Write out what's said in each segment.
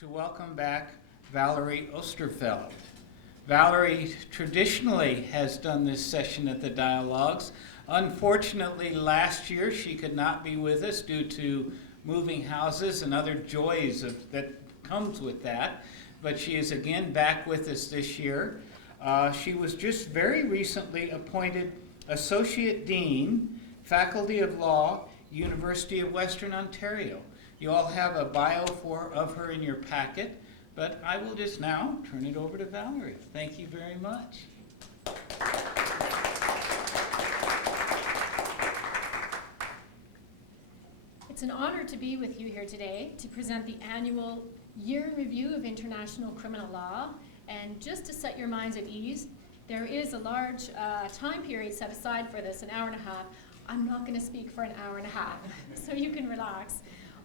to welcome back Valerie Oosterveld. Valerie traditionally has done this session at the Dialogs. Unfortunately, last year she could not be with us due to moving houses and other joys that comes with that, but she is again back with us this year. She was just very recently appointed Associate Dean, Faculty of Law, University of Western Ontario. You all have a bio of her in your packet, but I will just now turn it over to Valerie. Thank you very much. It's an honor to be with you here today to present the annual Year in Review of International Criminal Law. And just to set your minds at ease, there is a large time period set aside for this, an hour and a half. I'm not going to speak for an hour and a half, so you can relax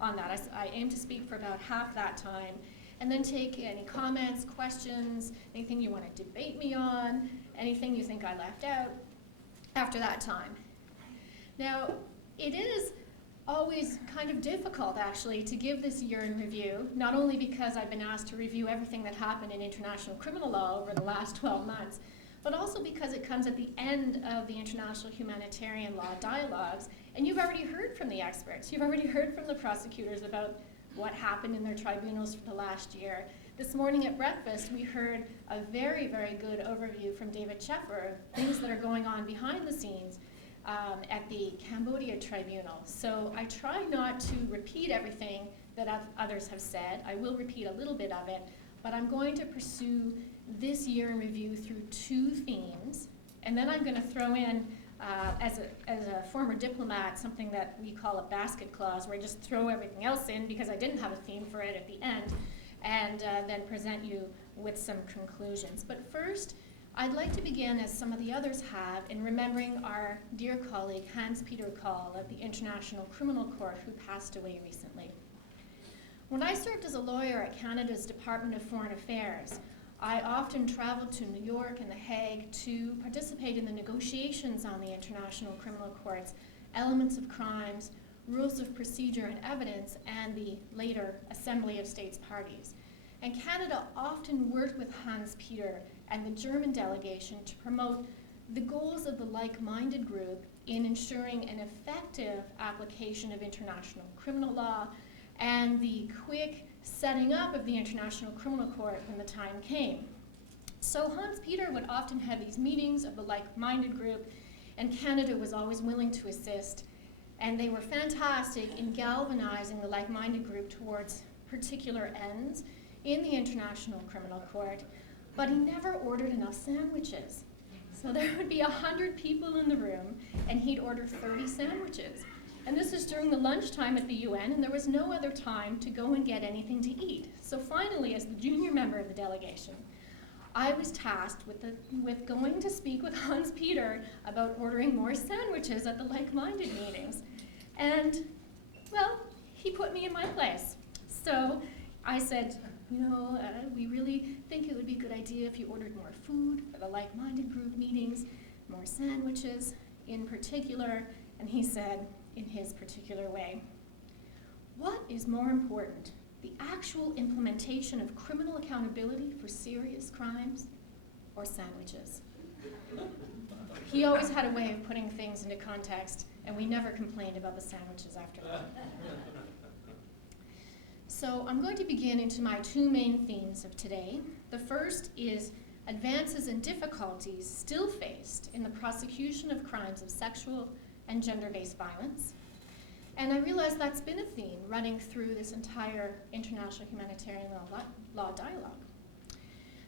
on that. I aim to speak for about half that time, and then take any comments, questions, anything you want to debate me on, anything you think I left out after that time. Now, it is always kind of difficult, actually, to give this year in review, not only because I've been asked to review everything that happened in international criminal law over the last 12 months, but also because it comes at the end of the International Humanitarian Law Dialogs, and you've already heard from the experts. You've already heard from the prosecutors about what happened in their tribunals for the last year. This morning at breakfast, we heard a very, very good overview from David Sheffer of things that are going on behind the scenes at the Cambodia Tribunal. So I try not to repeat everything that others have said. I will repeat a little bit of it, but I'm going to pursue this year in review through two themes, and then I'm going to throw in, as a former diplomat, something that we call a basket clause, where I just throw everything else in because I didn't have a theme for it at the end, and then present you with some conclusions. But first, I'd like to begin, as some of the others have, in remembering our dear colleague Hans-Peter Kahl of the International Criminal Court, who passed away recently. When I served as a lawyer at Canada's Department of Foreign Affairs, I often traveled to New York and The Hague to participate in the negotiations on the International Criminal Court's elements of crimes, rules of procedure and evidence, and the later Assembly of States Parties. And Canada often worked with Hans-Peter and the German delegation to promote the goals of the like-minded group in ensuring an effective application of international criminal law and the quick setting up of the International Criminal Court when the time came. So Hans-Peter would often have these meetings of the like-minded group, and Canada was always willing to assist, and they were fantastic in galvanizing the like-minded group towards particular ends in the International Criminal Court, but he never ordered enough sandwiches. So there would be 100 people in the room, and he'd order 30 sandwiches. And this is during the lunchtime at the UN, and there was no other time to go and get anything to eat. So finally, as the junior member of the delegation, I was tasked with going to speak with Hans-Peter about ordering more sandwiches at the like-minded meetings. And, well, he put me in my place. So I said, we really think it would be a good idea if you ordered more food for the like-minded group meetings, more sandwiches in particular. And he said, in his particular way, what is more important, the actual implementation of criminal accountability for serious crimes or sandwiches? He always had a way of putting things into context, and we never complained about the sandwiches after that. So I'm going to begin into my two main themes of today. The first is advances and difficulties still faced in the prosecution of crimes of sexual and gender-based violence. And I realize that's been a theme running through this entire International Humanitarian Law Dialogue.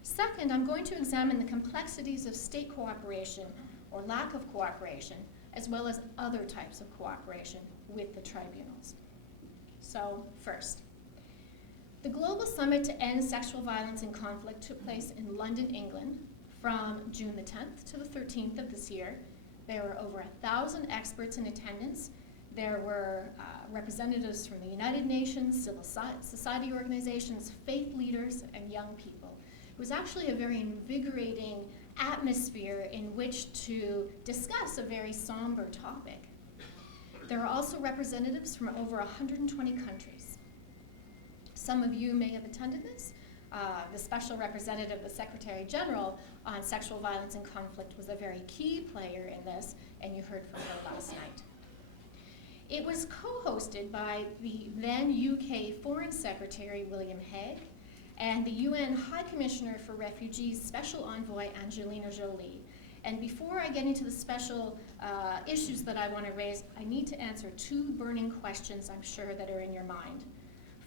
Second, I'm going to examine the complexities of state cooperation or lack of cooperation, as well as other types of cooperation with the tribunals. So first, the Global Summit to End Sexual Violence and Conflict took place in London, England, from June the 10th to the 13th of this year. There were over 1,000 experts in attendance. There were representatives from the United Nations, civil society organizations, faith leaders, and young people. It was actually a very invigorating atmosphere in which to discuss a very somber topic. There are also representatives from over 120 countries. Some of you may have attended this. The special representative, the Secretary General on sexual violence and conflict, was a very key player in this, and you heard from her last night. It was co-hosted by the then UK Foreign Secretary William Hague and the UN High Commissioner for Refugees Special Envoy Angelina Jolie. And before I get into the special issues that I want to raise, I need to answer two burning questions I'm sure that are in your mind.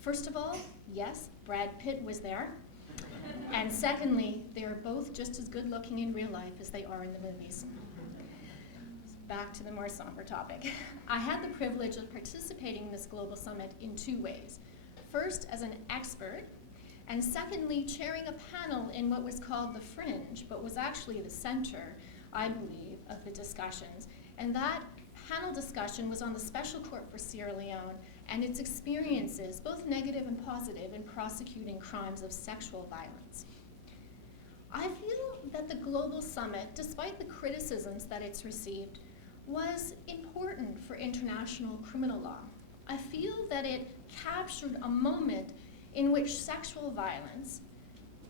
First of all, yes, Brad Pitt was there. And secondly, they are both just as good looking in real life as they are in the movies. Back to the more somber topic. I had the privilege of participating in this global summit in two ways. First, as an expert, and secondly, chairing a panel in what was called the Fringe, but was actually the center, I believe, of the discussions. And that panel discussion was on the Special Court for Sierra Leone and its experiences, both negative and positive, in prosecuting crimes of sexual violence. I feel that the Global Summit, despite the criticisms that it's received, was important for international criminal law. I feel that it captured a moment in which sexual violence,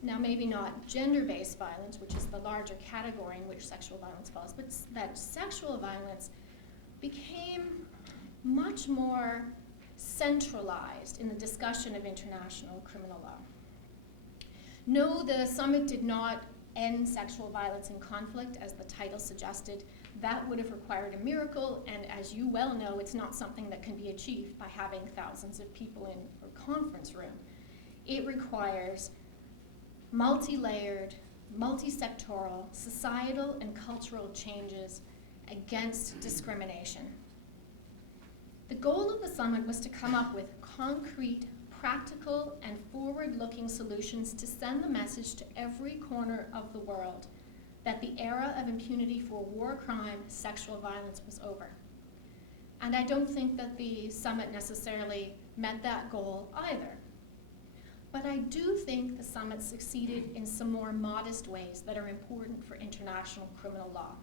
now maybe not gender-based violence, which is the larger category in which sexual violence falls, but that sexual violence became much more centralized in the discussion of international criminal law. No, the summit did not end sexual violence and conflict, as the title suggested. That would have required a miracle, and as you well know, it's not something that can be achieved by having thousands of people in a conference room. It requires multi-layered, multi-sectoral, societal and cultural changes against discrimination. The goal of the summit was to come up with concrete, practical, and forward-looking solutions to send the message to every corner of the world that the era of impunity for war crime, sexual violence, was over. And I don't think that the summit necessarily met that goal either. But I do think the summit succeeded in some more modest ways that are important for international criminal law.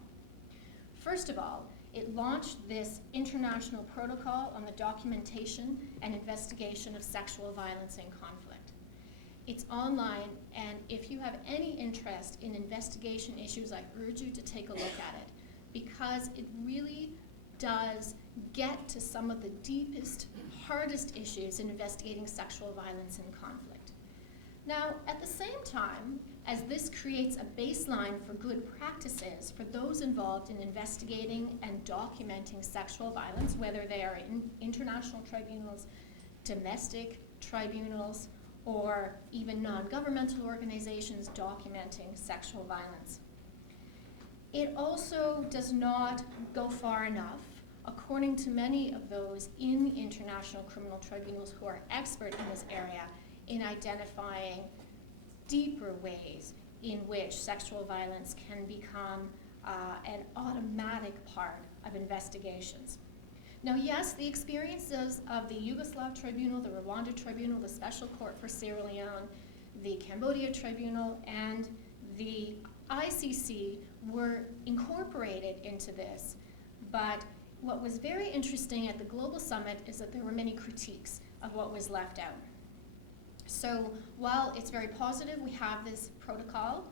First of all, it launched this international protocol on the documentation and investigation of sexual violence and conflict. It's online, and if you have any interest in investigation issues, I urge you to take a look at it, because it really does get to some of the deepest, hardest issues in investigating sexual violence and conflict. Now, at the same time, as this creates a baseline for good practices for those involved in investigating and documenting sexual violence, whether they are in international tribunals, domestic tribunals, or even non-governmental organizations documenting sexual violence. It also does not go far enough, according to many of those in international criminal tribunals who are expert in this area, in identifying deeper ways in which sexual violence can become an automatic part of investigations. Now, yes, the experiences of the Yugoslav Tribunal, the Rwanda Tribunal, the Special Court for Sierra Leone, the Cambodia Tribunal, and the ICC were incorporated into this. But what was very interesting at the Global Summit is that there were many critiques of what was left out. So while it's very positive, we have this protocol,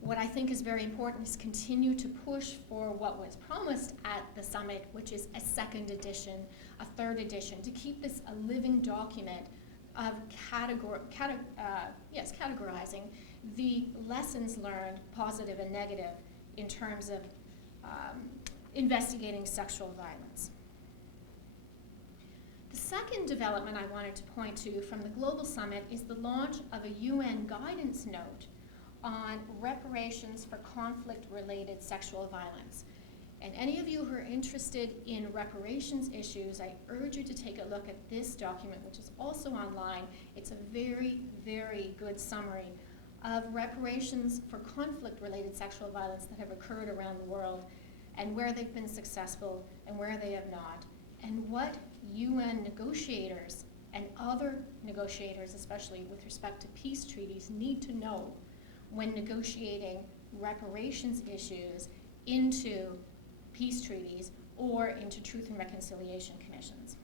what I think is very important is continue to push for what was promised at the summit, which is a second edition, a third edition, to keep this a living document of categorizing the lessons learned, positive and negative, in terms of investigating sexual violence. The second development I wanted to point to from the Global Summit is the launch of a UN guidance note on reparations for conflict-related sexual violence. And any of you who are interested in reparations issues, I urge you to take a look at this document, which is also online. It's a very, very good summary of reparations for conflict-related sexual violence that have occurred around the world, and where they've been successful and where they have not, and what UN negotiators and other negotiators, especially with respect to peace treaties, need to know when negotiating reparations issues into peace treaties or into truth and reconciliation commissions.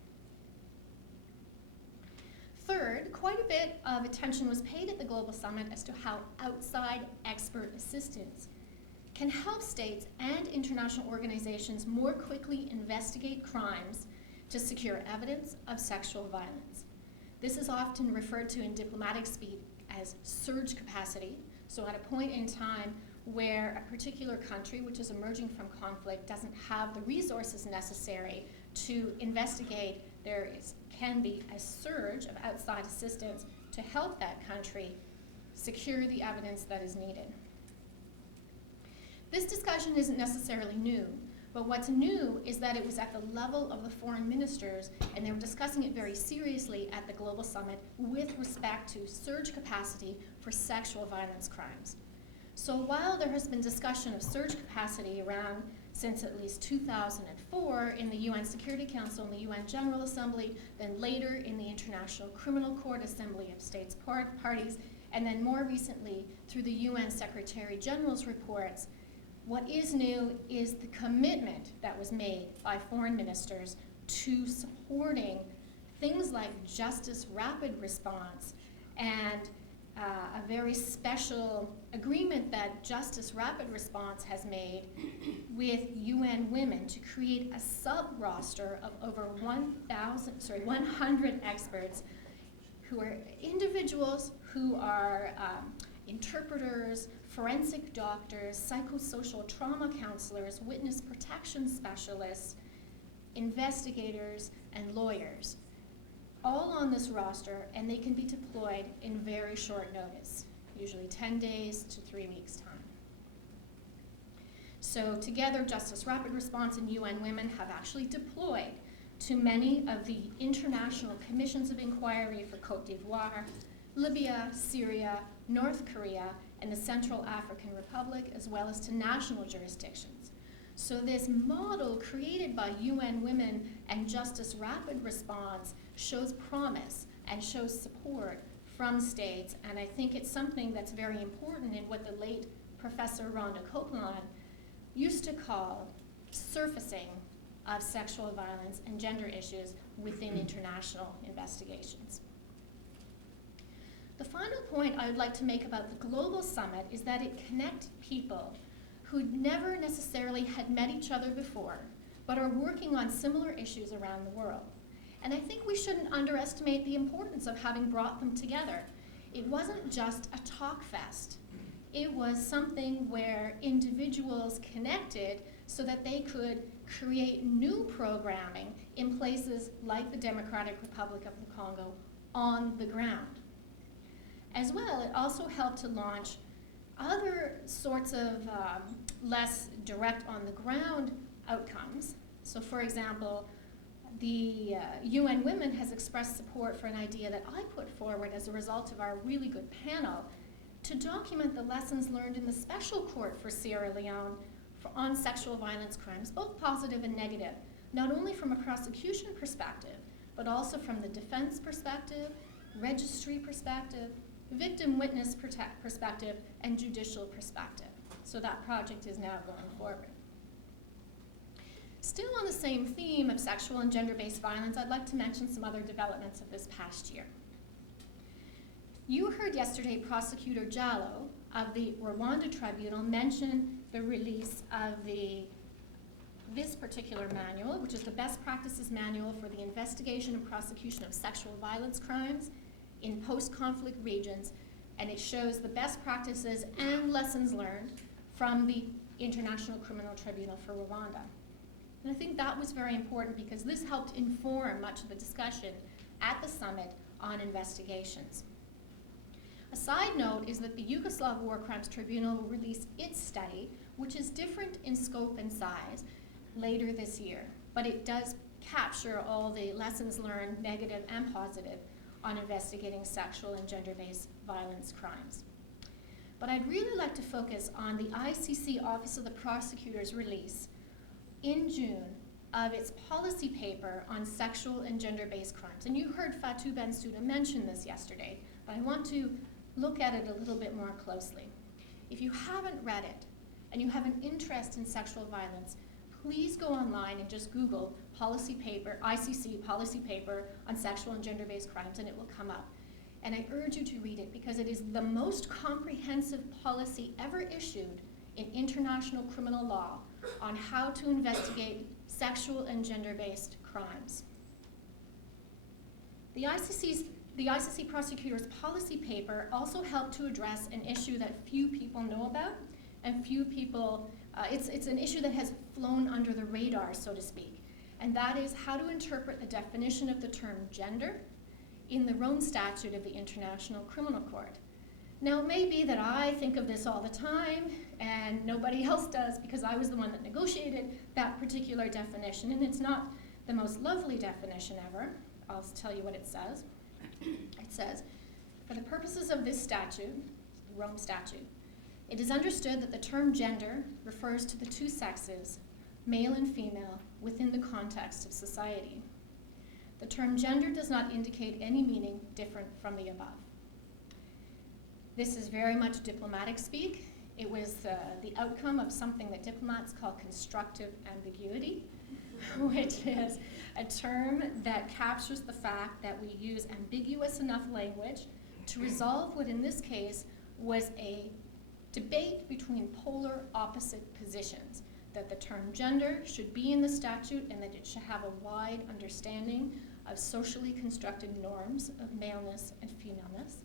Third, quite a of attention was paid at the Global Summit as to how outside expert assistance can help states and international organizations more quickly investigate crimes to secure evidence of sexual violence. This is often referred to in diplomatic speak as surge capacity. So at a point in time where a particular country, which is emerging from conflict, doesn't have the resources necessary to investigate, can be a surge of outside assistance to help that country secure the evidence that is needed. This discussion isn't necessarily new, but what's new is that it was at the level of the foreign ministers, and they were discussing it very seriously at the Global Summit with respect to surge capacity for sexual violence crimes. So while there has been discussion of surge capacity around since at least 2004 in the UN Security Council and the UN General Assembly, then later in the International Criminal Court Assembly of States Parties, and then more recently through the UN Secretary General's reports, what is new is the commitment that was made by foreign ministers to supporting things like justice rapid response and a very special agreement that Justice Rapid Response has made with UN Women to create a sub-roster of over 100 experts who are individuals who are interpreters, forensic doctors, psychosocial trauma counselors, witness protection specialists, investigators, and lawyers, all on this roster, and they can be deployed in very short notice, usually 10 days to 3 weeks' time. So together, Justice Rapid Response and UN Women have actually deployed to many of the international commissions of inquiry for Cote d'Ivoire, Libya, Syria, North Korea, and the Central African Republic, as well as to national jurisdictions. So this model created by UN Women and Justice Rapid Response shows promise and shows support from states, and I think it's something that's very important in what the late Professor Rhonda Copeland used to call surfacing of sexual violence and gender issues within international investigations. The final point I would like to make about the Global Summit is that it connected people who never necessarily had met each other before, but are working on similar issues around the world. And I think we shouldn't underestimate the importance of having brought them together. It wasn't just a talk fest. It was something where individuals connected so that they could create new programming in places like the Democratic Republic of the Congo on the ground. As well, it also helped to launch other sorts of less direct on the ground outcomes. So for example, the UN Women has expressed support for an idea that I put forward as a result of our really good panel to document the lessons learned in the Special Court for Sierra Leone on sexual violence crimes, both positive and negative, not only from a prosecution perspective, but also from the defense perspective, registry perspective, victim witness perspective, and judicial perspective. So that project is now going forward. Still on the same theme of sexual and gender-based violence, I'd like to mention some other developments of this past year. You heard yesterday Prosecutor Jallo of the Rwanda Tribunal mention the release of this particular manual, which is the Best Practices Manual for the Investigation and Prosecution of Sexual Violence Crimes in Post-Conflict Regions, and it shows the best practices and lessons learned from the International Criminal Tribunal for Rwanda. And I think that was very important because this helped inform much of the discussion at the summit on investigations. A side note is that the Yugoslav War Crimes Tribunal will release its study, which is different in scope and size, later this year, but it does capture all the lessons learned, negative and positive, on investigating sexual and gender-based violence crimes. But I'd really like to focus on the ICC Office of the Prosecutor's release in June of its policy paper on sexual and gender-based crimes. And you heard Fatou Bensouda mention this yesterday, but I want to look at it a little bit more closely. If you haven't read it and you have an interest in sexual violence, please go online and just Google policy paper, ICC policy paper on sexual and gender-based crimes, and it will come up. And I urge you to read it because it is the most comprehensive policy ever issued in international criminal law on how to investigate sexual and gender-based crimes. The ICC prosecutor's policy paper also helped to address an issue that few people know about, and few people, it's an issue that has flown under the radar, so to speak, and that is how to interpret the definition of the term gender in the Rome Statute of the International Criminal Court. Now, it may be that I think of this all the time, and nobody else does, because I was the one that negotiated that particular definition, and it's not the most lovely definition ever. I'll tell you what it says. It says, for the purposes of this statute, the Rome Statute, it is understood that the term gender refers to the two sexes, male and female, within the context of society. The term gender does not indicate any meaning different from the above. This is very much diplomatic speak. It was the outcome of something that diplomats call constructive ambiguity, which is a term that captures the fact that we use ambiguous enough language to resolve what in this case was a debate between polar opposite positions, that the term gender should be in the statute and that it should have a wide understanding of socially constructed norms of maleness and femaleness,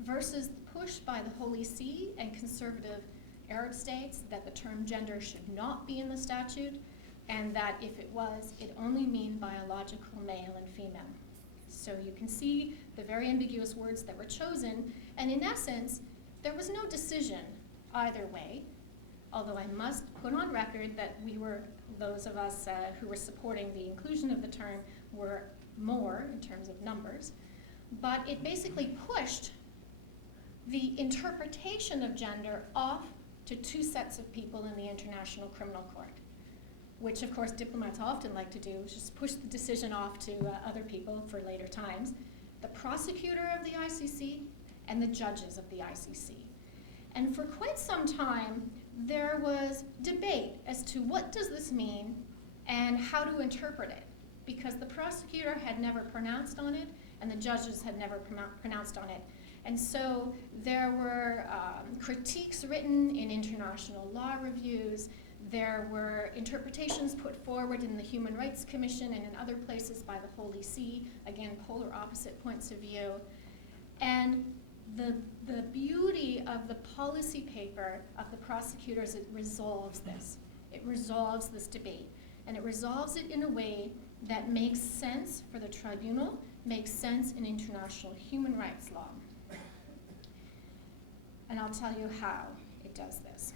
versus the push by the Holy See and conservative Arab states that the term gender should not be in the statute, and that if it was, it only mean biological male and female. So you can see the very ambiguous words that were chosen, and in essence, there was no decision either way, although I must put on record that those of us who were supporting the inclusion of the term were more in terms of numbers, but it basically pushed the interpretation of gender off to two sets of people in the International Criminal Court, which of course diplomats often like to do, is just push the decision off to other people for later times, the prosecutor of the ICC and the judges of the ICC. And for quite some time, there was debate as to what does this mean and how to interpret it, because the prosecutor had never pronounced on it and the judges had never pronounced on it. And so there were critiques written in international law reviews. There were interpretations put forward in the Human Rights Commission and in other places by the Holy See, again, polar opposite points of view. And the beauty of the policy paper of the prosecutors, it resolves this. It resolves this debate. And it resolves it in a way that makes sense for the tribunal, makes sense in international human rights law. And I'll tell you how it does this.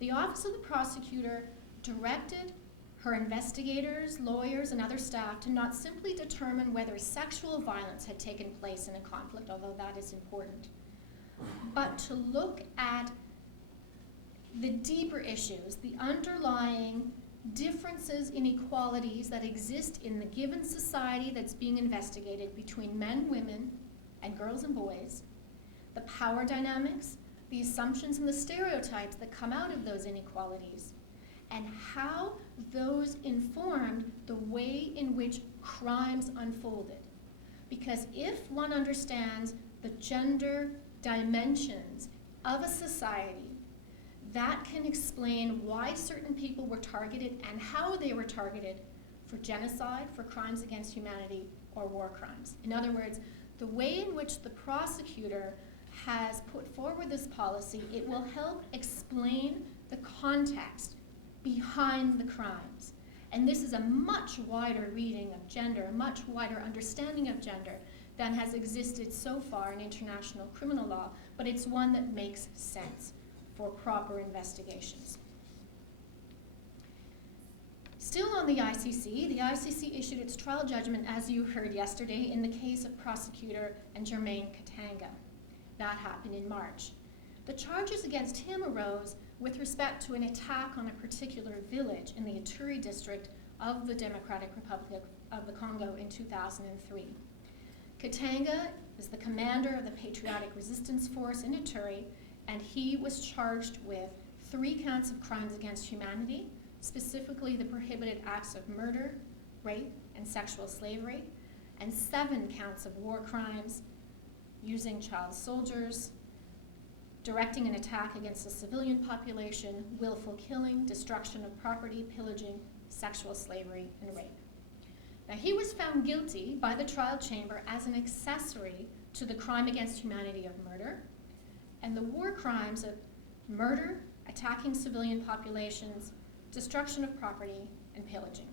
The Office of the Prosecutor directed her investigators, lawyers, and other staff to not simply determine whether sexual violence had taken place in a conflict, although that is important, but to look at the deeper issues, the underlying differences, inequalities that exist in the given society that's being investigated between men, women, and girls and boys, the power dynamics, the assumptions and the stereotypes that come out of those inequalities, and how those informed the way in which crimes unfolded. Because if one understands the gender dimensions of a society, that can explain why certain people were targeted and how they were targeted for genocide, for crimes against humanity, or war crimes. In other words, the way in which the prosecutor has put forward this policy, it will help explain the context behind the crimes. And this is a much wider reading of gender, a much wider understanding of gender than has existed so far in international criminal law, but it's one that makes sense for proper investigations. Still on the ICC issued its trial judgment, as you heard yesterday, in the case of prosecutor and Germain Katanga. That happened in March. The charges against him arose with respect to an attack on a particular village in the Ituri district of the Democratic Republic of the Congo in 2003. Katanga is the commander of the Patriotic Resistance Force in Ituri, and he was charged with 3 counts of crimes against humanity, specifically the prohibited acts of murder, rape, and sexual slavery, and 7 counts of war crimes, using child soldiers, directing an attack against the civilian population, willful killing, destruction of property, pillaging, sexual slavery, and rape. Now, he was found guilty by the trial chamber as an accessory to the crime against humanity of murder, and the war crimes of murder, attacking civilian populations, destruction of property, and pillaging.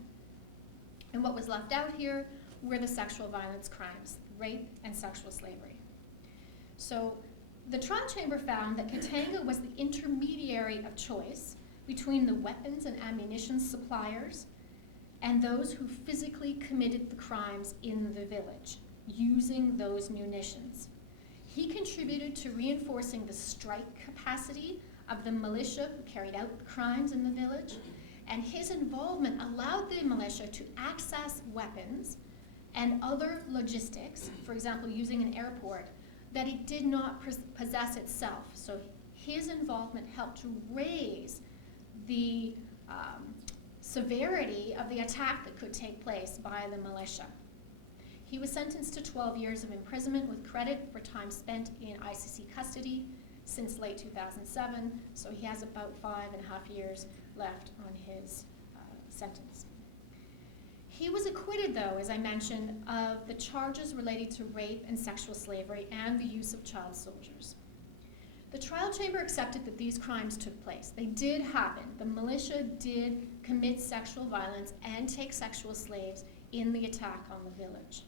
And what was left out here were the sexual violence crimes, rape and sexual slavery. So the trial chamber found that Katanga was the intermediary of choice between the weapons and ammunition suppliers and those who physically committed the crimes in the village, using those munitions. He contributed to reinforcing the strike capacity of the militia who carried out the crimes in the village, and his involvement allowed the militia to access weapons and other logistics, for example, using an airport, that it did not possess itself. So his involvement helped to raise the severity of the attack that could take place by the militia. He was sentenced to 12 years of imprisonment with credit for time spent in ICC custody since late 2007, so he has about 5.5 years left on his sentence. He was acquitted, though, as I mentioned, of the charges related to rape and sexual slavery and the use of child soldiers. The trial chamber accepted that these crimes took place. They did happen. The militia did commit sexual violence and take sexual slaves in the attack on the village,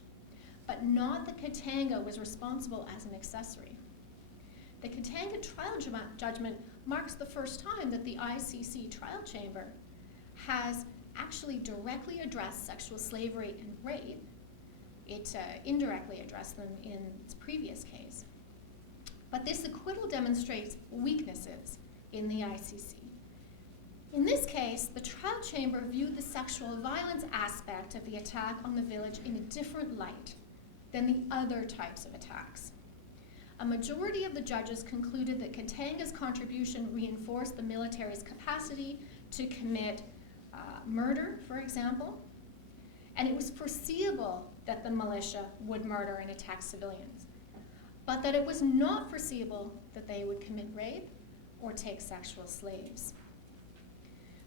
but not that Katanga was responsible as an accessory. The Katanga trial judgment marks the first time that the ICC trial chamber has actually directly addressed sexual slavery and rape. It indirectly addressed them in its previous case. But this acquittal demonstrates weaknesses in the ICC. In this case, the trial chamber viewed the sexual violence aspect of the attack on the village in a different light than the other types of attacks. A majority of the judges concluded that Katanga's contribution reinforced the military's capacity to commit murder, for example, and it was foreseeable that the militia would murder and attack civilians, but that it was not foreseeable that they would commit rape or take sexual slaves.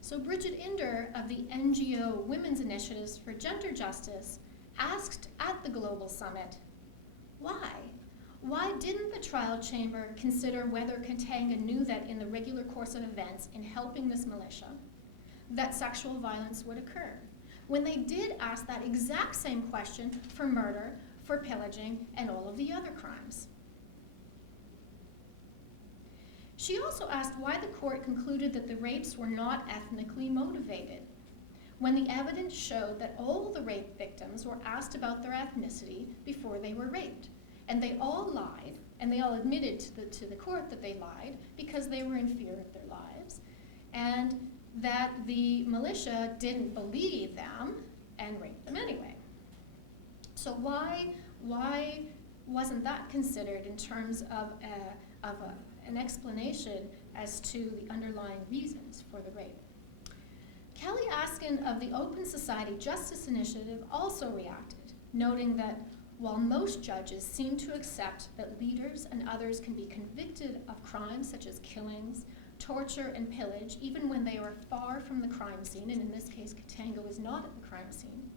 So Bridget Inder of the NGO Women's Initiatives for Gender Justice asked at the Global Summit, why? Why didn't the trial chamber consider whether Katanga knew that in the regular course of events in helping this militia, that sexual violence would occur, when they did ask that exact same question for murder, for pillaging, and all of the other crimes? She also asked why the court concluded that the rapes were not ethnically motivated, when the evidence showed that all the rape victims were asked about their ethnicity before they were raped, and they all lied, and they all admitted to the court that they lied because they were in fear of their lives, and that the militia didn't believe them and raped them anyway. So why wasn't that considered in terms of an explanation as to the underlying reasons for the rape? Kelly Askin of the Open Society Justice Initiative also reacted, noting that while most judges seem to accept that leaders and others can be convicted of crimes such as killings, torture, and pillage, even when they are far from the crime scene, and in this case, Katanga was not at the crime scene,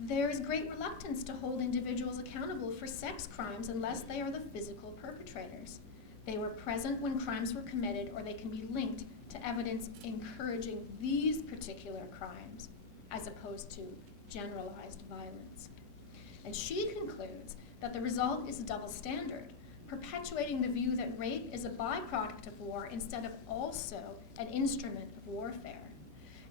there is great reluctance to hold individuals accountable for sex crimes unless they are the physical perpetrators. They were present when crimes were committed, or they can be linked to evidence encouraging these particular crimes, as opposed to generalized violence. And she concludes that the result is a double standard, perpetuating the view that rape is a byproduct of war instead of also an instrument of warfare.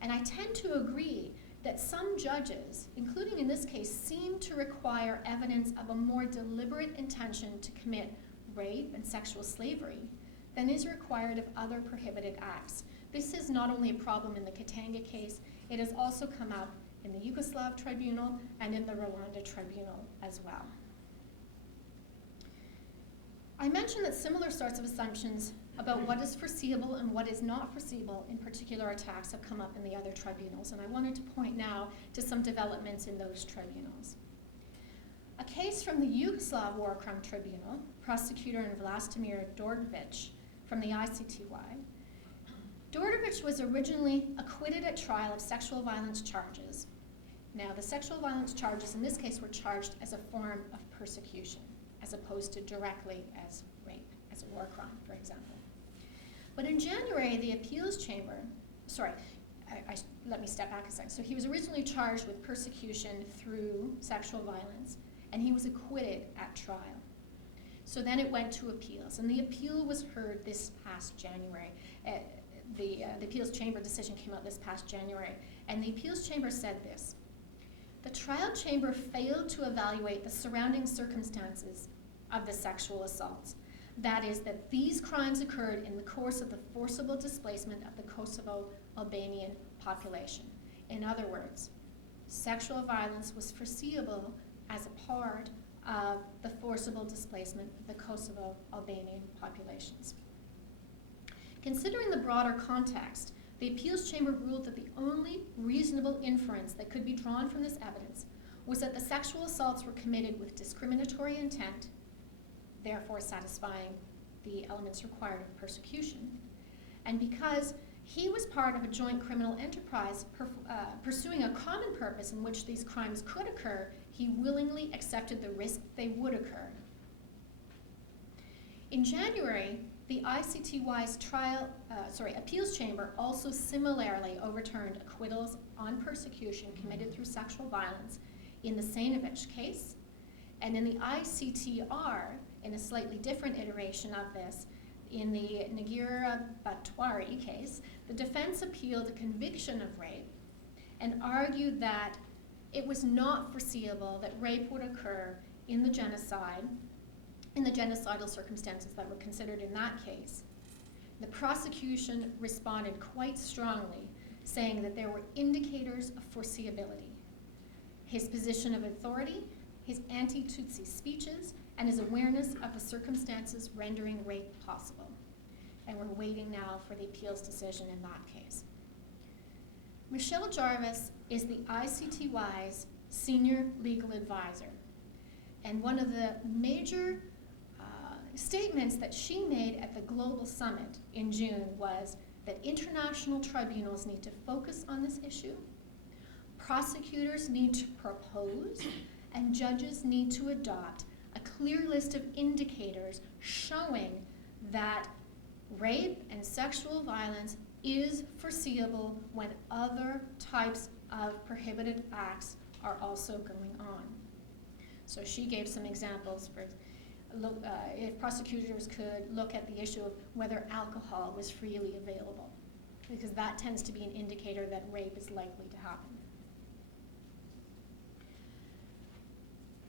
And I tend to agree that some judges, including in this case, seem to require evidence of a more deliberate intention to commit rape and sexual slavery than is required of other prohibited acts. This is not only a problem in the Katanga case, it has also come up in the Yugoslav Tribunal and in the Rwanda Tribunal as well. I mentioned that similar sorts of assumptions about what is foreseeable and what is not foreseeable in particular attacks have come up in the other tribunals, and I wanted to point now to some developments in those tribunals. case from the Yugoslav War Crime Tribunal, prosecutor in Vlastimir Dordovic from the ICTY, Dordovic was originally acquitted at trial of sexual violence charges. Now, the sexual violence charges in this case were charged as a form of persecution, as opposed to directly as rape, as a war crime, for example. But in January, the appeals chamber, let me step back a second. So he was originally charged with persecution through sexual violence, and he was acquitted at trial. So then it went to appeals, and the appeal was heard this past January. The appeals chamber decision came out this past January, and the appeals chamber said this: the trial chamber failed to evaluate the surrounding circumstances of the sexual assaults. That is, that these crimes occurred in the course of the forcible displacement of the Kosovo Albanian population. In other words, sexual violence was foreseeable as a part of the forcible displacement of the Kosovo Albanian populations. Considering the broader context, the appeals chamber ruled that the only reasonable inference that could be drawn from this evidence was that the sexual assaults were committed with discriminatory intent, therefore satisfying the elements required of persecution, and because he was part of a joint criminal enterprise pursuing a common purpose in which these crimes could occur, he willingly accepted the risk they would occur. In January, the ICTY's appeals chamber also similarly overturned acquittals on persecution committed through sexual violence in the Sejnovic case, and in the ICTR, in a slightly different iteration of this, in the Nagira Batwari case, the defense appealed a conviction of rape and argued that it was not foreseeable that rape would occur in the genocidal circumstances that were considered in that case. The prosecution responded quite strongly, saying that there were indicators of foreseeability. His position of authority, his anti-Tutsi speeches, and his awareness of the circumstances rendering rape possible. And we're waiting now for the appeals decision in that case. Michelle Jarvis is the ICTY's senior legal advisor. And one of the major statements that she made at the Global Summit in June was that international tribunals need to focus on this issue, prosecutors need to propose, and judges need to adopt a clear list of indicators showing that rape and sexual violence is foreseeable when other types of prohibited acts are also going on. So she gave some examples for if prosecutors could look at the issue of whether alcohol was freely available, because that tends to be an indicator that rape is likely to happen.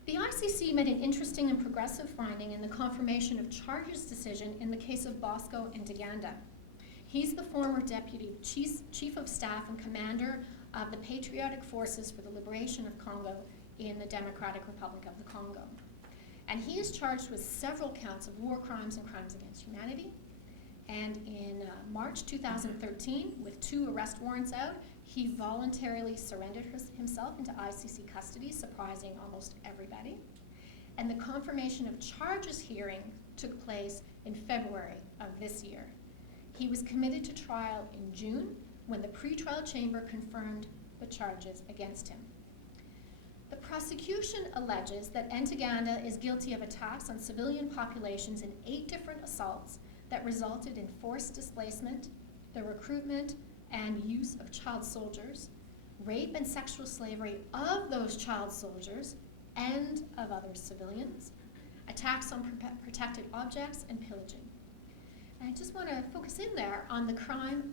The ICC made an interesting and progressive finding in the confirmation of charges decision in the case of Bosco Ntaganda. He's the former deputy chief of staff and commander of the Patriotic Forces for the Liberation of Congo in the Democratic Republic of the Congo. And he is charged with several counts of war crimes and crimes against humanity. And in March 2013, with 2 arrest warrants out, he voluntarily surrendered himself into ICC custody, surprising almost everybody. And the confirmation of charges hearing took place in February of this year. He was committed to trial in June when the pretrial chamber confirmed the charges against him. The prosecution alleges that Ntaganda is guilty of attacks on civilian populations in 8 different assaults that resulted in forced displacement, the recruitment and use of child soldiers, rape and sexual slavery of those child soldiers and of other civilians, attacks on protected objects, and pillaging. And I just want to focus in there on the crime,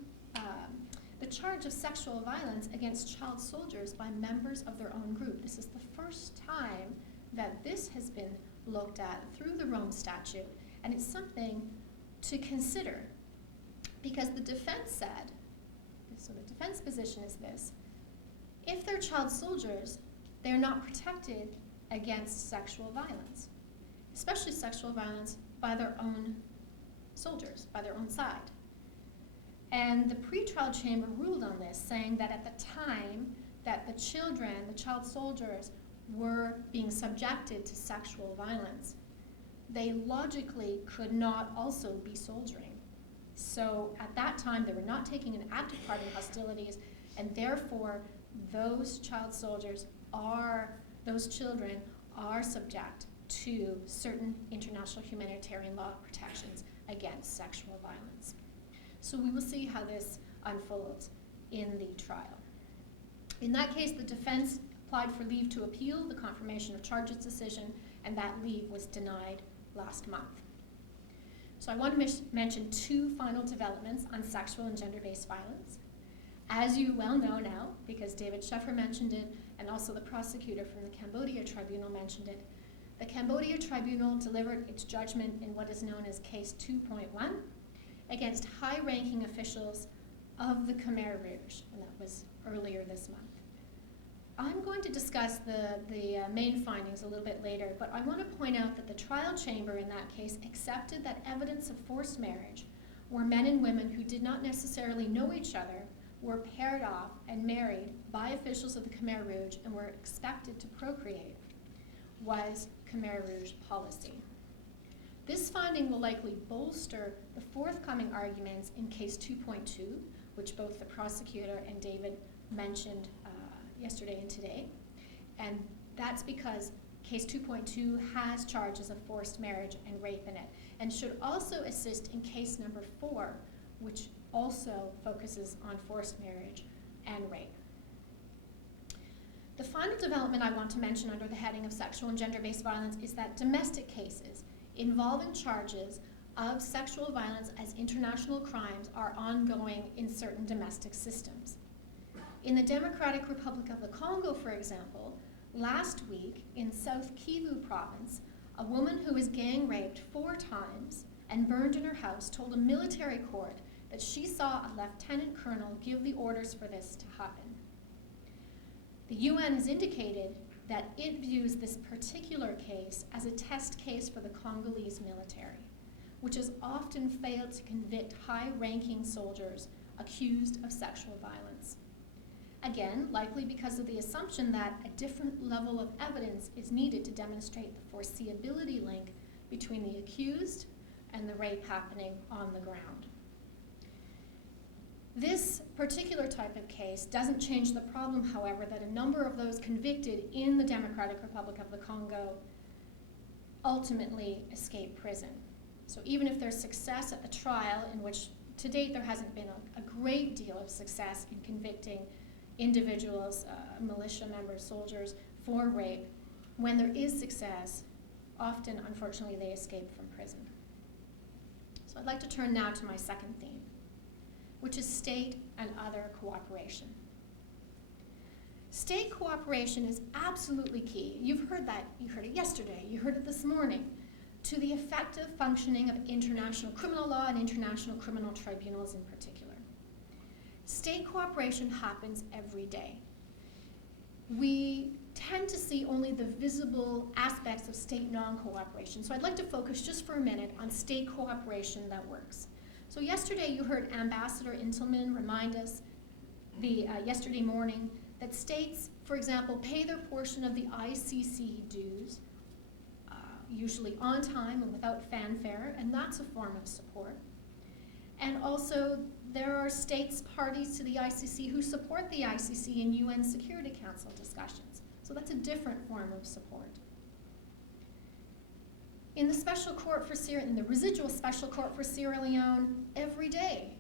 the charge of sexual violence against child soldiers by members of their own group. This is the first time that this has been looked at through the Rome Statute, and it's something to consider, because the defense said, so the defense position is this: if they're child soldiers, they're not protected against sexual violence, especially sexual violence by their own soldiers, by their own side. And the pretrial chamber ruled on this, saying that at the time that the child soldiers were being subjected to sexual violence, they logically could not also be soldiering. So at that time, they were not taking an active part in hostilities, and therefore those child soldiers those children are subject to certain international humanitarian law protections against sexual violence. So we will see how this unfolds in the trial. In that case, the defense applied for leave to appeal the confirmation of charges decision, and that leave was denied last month. So I want to mention two final developments on sexual and gender-based violence. As you well know now, because David Sheffer mentioned it, and also the prosecutor from the Cambodia Tribunal mentioned it, the Cambodia Tribunal delivered its judgment in what is known as Case 2.1 against high-ranking officials of the Khmer Rouge, and that was earlier this month. I'm going to discuss the main findings a little bit later, but I want to point out that the trial chamber in that case accepted that evidence of forced marriage, where men and women who did not necessarily know each other were paired off and married by officials of the Khmer Rouge and were expected to procreate, was Khmer Rouge policy. This finding will likely bolster the forthcoming arguments in Case 2.2, which both the prosecutor and David mentioned yesterday and today. And that's because Case 2.2 has charges of forced marriage and rape in it, and should also assist in case number 4, which also focuses on forced marriage and rape. The final development I want to mention under the heading of sexual and gender-based violence is that domestic cases involving charges of sexual violence as international crimes are ongoing in certain domestic systems. In the Democratic Republic of the Congo, for example, last week in South Kivu province, a woman who was gang raped 4 times and burned in her house told a military court that she saw a lieutenant colonel give the orders for this to happen. The UN has indicated that it views this particular case as a test case for the Congolese military, which has often failed to convict high-ranking soldiers accused of sexual violence. Again, likely because of the assumption that a different level of evidence is needed to demonstrate the foreseeability link between the accused and the rape happening on the ground. This particular type of case doesn't change the problem, however, that a number of those convicted in the Democratic Republic of the Congo ultimately escape prison. So even if there's success at the trial, in which to date there hasn't been a great deal of success in convicting individuals, militia members, soldiers, for rape, when there is success, often, unfortunately, they escape from prison. So I'd like to turn now to my second theme, which is state and other cooperation. State cooperation is absolutely key. You've heard that, you heard it yesterday, you heard it this morning, to the effective functioning of international criminal law and international criminal tribunals in particular. State cooperation happens every day. We tend to see only the visible aspects of state non-cooperation, so I'd like to focus just for a minute on state cooperation that works. So yesterday you heard Ambassador Intelman remind us yesterday morning that states, for example, pay their portion of the ICC dues, usually on time and without fanfare, and that's a form of support. And also, there are states parties to the ICC who support the ICC in UN Security Council discussions. So that's a different form of support. In the in the residual special court for Sierra Leone, every day,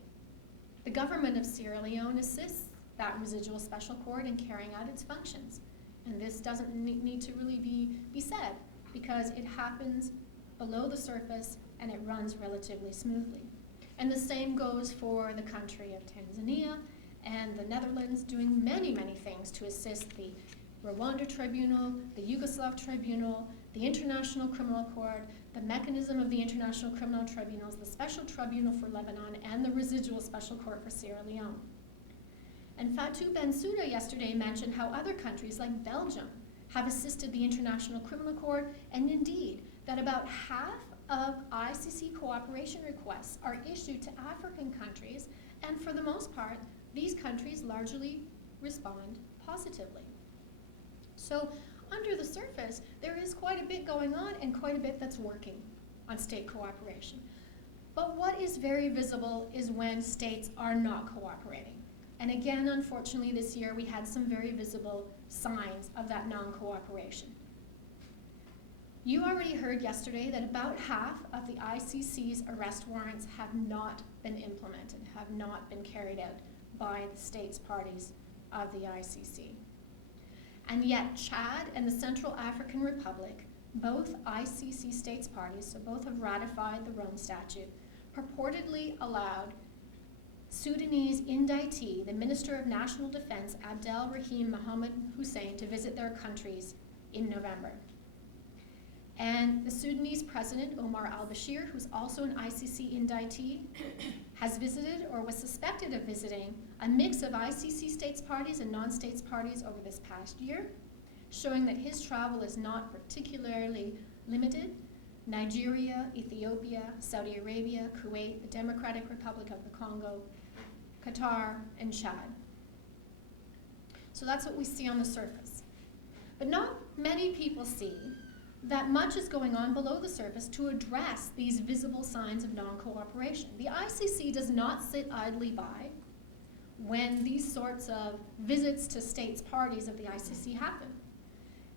the government of Sierra Leone assists that residual special court in carrying out its functions. And this doesn't need to really be said, because it happens below the surface and it runs relatively smoothly. And the same goes for the country of Tanzania and the Netherlands, doing many, many things to assist the Rwanda Tribunal, the Yugoslav Tribunal, the International Criminal Court, the mechanism of the International Criminal Tribunals, the Special Tribunal for Lebanon, and the Residual Special Court for Sierra Leone. And Fatou Bensouda yesterday mentioned how other countries like Belgium have assisted the International Criminal Court, and indeed that about half of ICC cooperation requests are issued to African countries, and for the most part, these countries largely respond positively. So under the surface, there is quite a bit going on and quite a bit that's working on state cooperation. But what is very visible is when states are not cooperating. And again, unfortunately, this year we had some very visible signs of that non-cooperation. You already heard yesterday that about half of the ICC's arrest warrants have not been implemented, have not been carried out by the states parties of the ICC. And yet Chad and the Central African Republic, both ICC states parties, so both have ratified the Rome Statute, purportedly allowed Sudanese indictee, the Minister of National Defense, Abdel Rahim Mohamed Hussein, to visit their countries in November. And the Sudanese President, Omar al-Bashir, who's also an ICC indictee, has visited or was suspected of visiting a mix of ICC states parties and non-states parties over this past year, showing that his travel is not particularly limited. Nigeria, Ethiopia, Saudi Arabia, Kuwait, the Democratic Republic of the Congo, Qatar, and Chad. So that's what we see on the surface. But not many people see that much is going on below the surface to address these visible signs of non-cooperation. The ICC does not sit idly by when these sorts of visits to states parties of the ICC happen.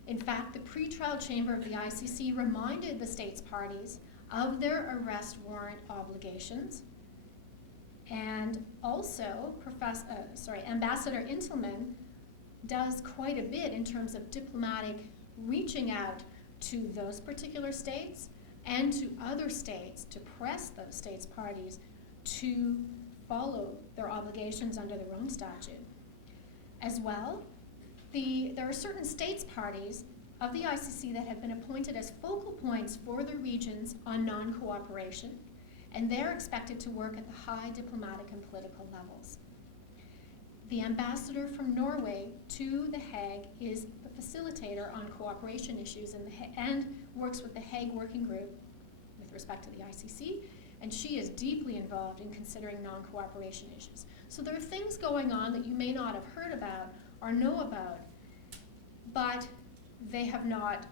In fact, the pretrial chamber of the ICC reminded the states parties of their arrest warrant obligations, and also Ambassador Intelman does quite a bit in terms of diplomatic reaching out to those particular states and to other states to press those states parties to follow their obligations under the Rome Statute. As well, there are certain states parties of the ICC that have been appointed as focal points for the regions on non-cooperation, and they're expected to work at the high diplomatic and political levels. The ambassador from Norway to The Hague is the facilitator on cooperation issues and works with the Hague Working Group with respect to the ICC, and she is deeply involved in considering non-cooperation issues. So there are things going on that you may not have heard about or know about, but they have not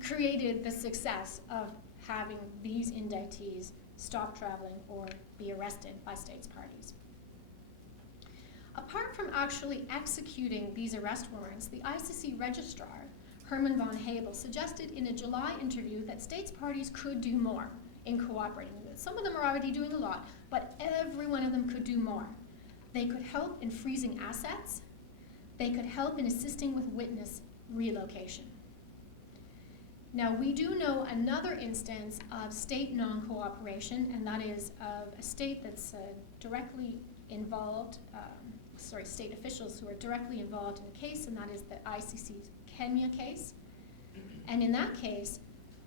created the success of having these indictees stop traveling or be arrested by states parties. Apart from actually executing these arrest warrants, the ICC registrar, Herman von Hebel, suggested in a July interview that states parties could do more in cooperating. Some of them are already doing a lot, but every one of them could do more. They could help in freezing assets. They could help in assisting with witness relocation. Now, we do know another instance of state non-cooperation, and that is of a state that's directly involved, state officials who are directly involved in the case, and that is the ICC Kenya case. And in that case,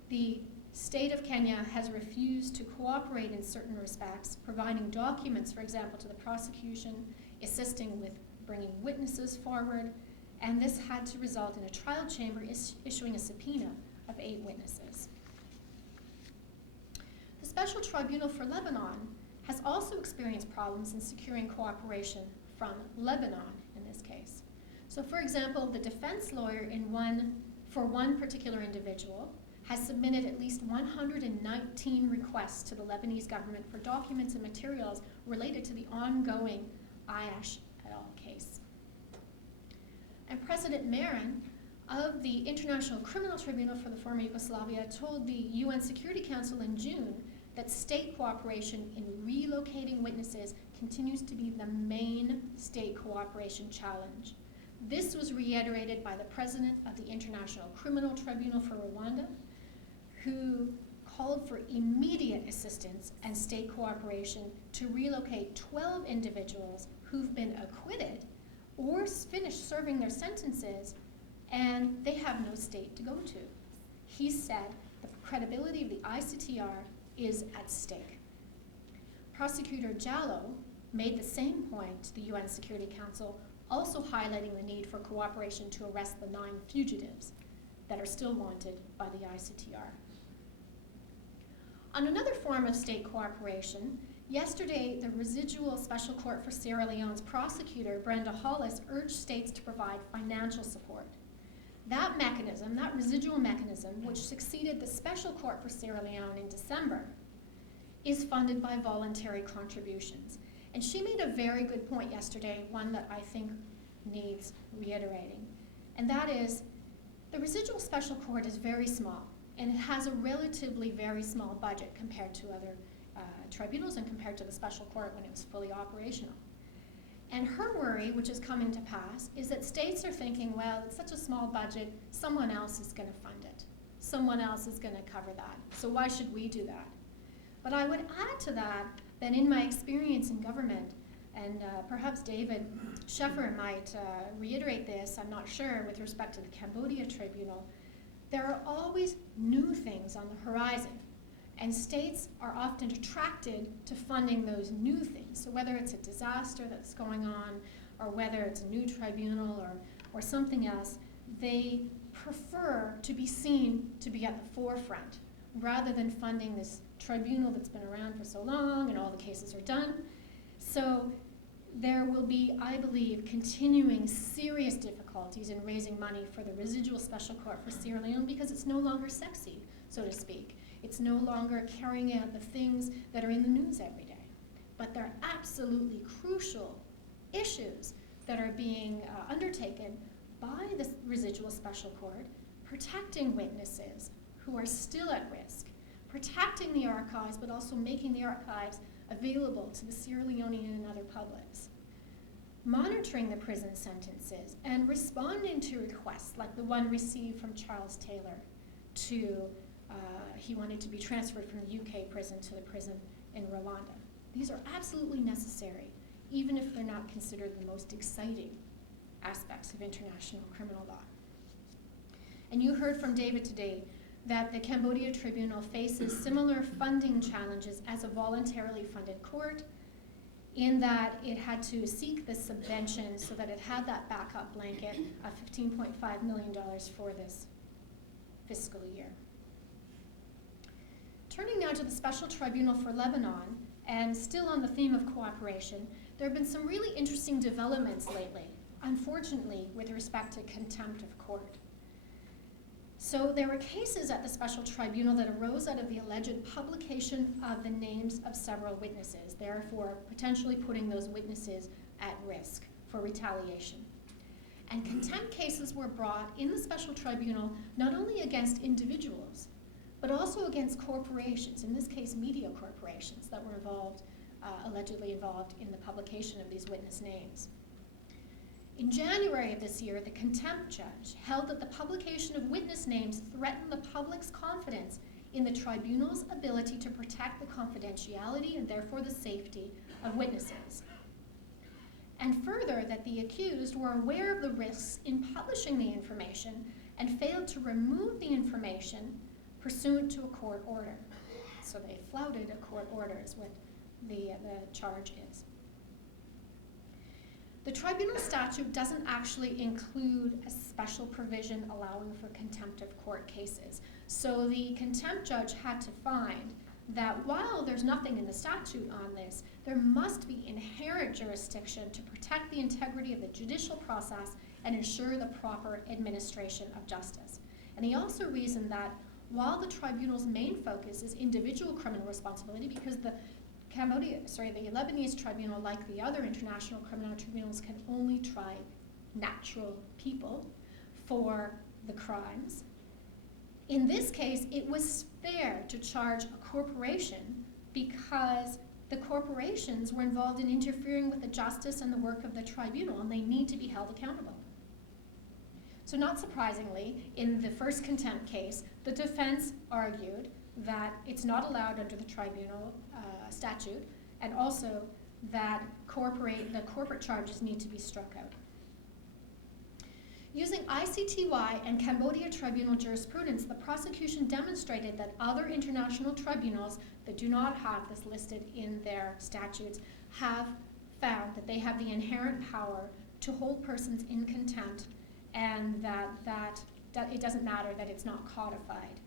the state of Kenya has refused to cooperate in certain respects, providing documents, for example, to the prosecution, assisting with bringing witnesses forward, and this had to result in a trial chamber issuing a subpoena of 8 witnesses. The Special Tribunal for Lebanon has also experienced problems in securing cooperation from Lebanon in this case. So for example, the defense lawyer for one particular individual has submitted at least 119 requests to the Lebanese government for documents and materials related to the ongoing IHLD case. And President Marin of the International Criminal Tribunal for the former Yugoslavia told the UN Security Council in June that state cooperation in relocating witnesses continues to be the main state cooperation challenge. This was reiterated by the president of the International Criminal Tribunal for Rwanda, who called for immediate assistance and state cooperation to relocate 12 individuals who've been acquitted or finished serving their sentences, and they have no state to go to. He said the credibility of the ICTR is at stake. Prosecutor Jallo made the same point to the UN Security Council, also highlighting the need for cooperation to arrest the 9 fugitives that are still wanted by the ICTR. On another form of state cooperation, yesterday the residual Special Court for Sierra Leone's prosecutor, Brenda Hollis, urged states to provide financial support. That mechanism, that residual mechanism, which succeeded the Special Court for Sierra Leone in December, is funded by voluntary contributions. And she made a very good point yesterday, one that I think needs reiterating. And that is, the residual special court is very small, and it has a relatively very small budget compared to other tribunals and compared to the special court when it was fully operational. And her worry, which has come into pass, is that states are thinking, well, it's such a small budget, someone else is going to fund it. Someone else is going to cover that. So why should we do that? But I would add to that in my experience in government, and perhaps David Sheffer might reiterate this, I'm not sure, with respect to the Cambodia Tribunal, there are always new things on the horizon. And states are often attracted to funding those new things. So whether it's a disaster that's going on, or whether it's a new tribunal or something else, they prefer to be seen to be at the forefront, rather than funding this tribunal that's been around for so long and all the cases are done. So there will be, I believe, continuing serious difficulties in raising money for the residual special court for Sierra Leone because it's no longer sexy, so to speak. It's no longer carrying out the things that are in the news every day. But they're absolutely crucial issues that are being undertaken by the residual special court, protecting witnesses who are still at risk, protecting the archives, but also making the archives available to the Sierra Leonean and other publics, monitoring the prison sentences, and responding to requests like the one received from Charles Taylor he wanted to be transferred from the UK prison to the prison in Rwanda. These are absolutely necessary, even if they're not considered the most exciting aspects of international criminal law. And you heard from David today that the Cambodia Tribunal faces similar funding challenges as a voluntarily funded court, in that it had to seek this subvention so that it had that backup blanket of $15.5 million for this fiscal year. Turning now to the Special Tribunal for Lebanon, and still on the theme of cooperation, there have been some really interesting developments lately, unfortunately, with respect to contempt of court. So there were cases at the Special Tribunal that arose out of the alleged publication of the names of several witnesses, therefore potentially putting those witnesses at risk for retaliation. And contempt cases were brought in the Special Tribunal not only against individuals, but also against corporations, in this case media corporations that were involved, allegedly involved in the publication of these witness names. In January of this year, the contempt judge held that the publication of witness names threatened the public's confidence in the tribunal's ability to protect the confidentiality and therefore the safety of witnesses. And further, that the accused were aware of the risks in publishing the information and failed to remove the information pursuant to a court order. So they flouted a court order is what the charge is. The tribunal statute doesn't actually include a special provision allowing for contempt of court cases. So the contempt judge had to find that while there's nothing in the statute on this, there must be inherent jurisdiction to protect the integrity of the judicial process and ensure the proper administration of justice. And he also reasoned that while the tribunal's main focus is individual criminal responsibility, because the Lebanese tribunal, like the other international criminal tribunals, can only try natural people for the crimes. In this case, it was fair to charge a corporation because the corporations were involved in interfering with the justice and the work of the tribunal, and they need to be held accountable. So not surprisingly, in the first contempt case, the defense argued that it's not allowed under the tribunal statute, and also that the corporate charges need to be struck out. Using ICTY and Cambodia Tribunal jurisprudence, the prosecution demonstrated that other international tribunals that do not have this listed in their statutes have found that they have the inherent power to hold persons in contempt, and that it doesn't matter that it's not codified.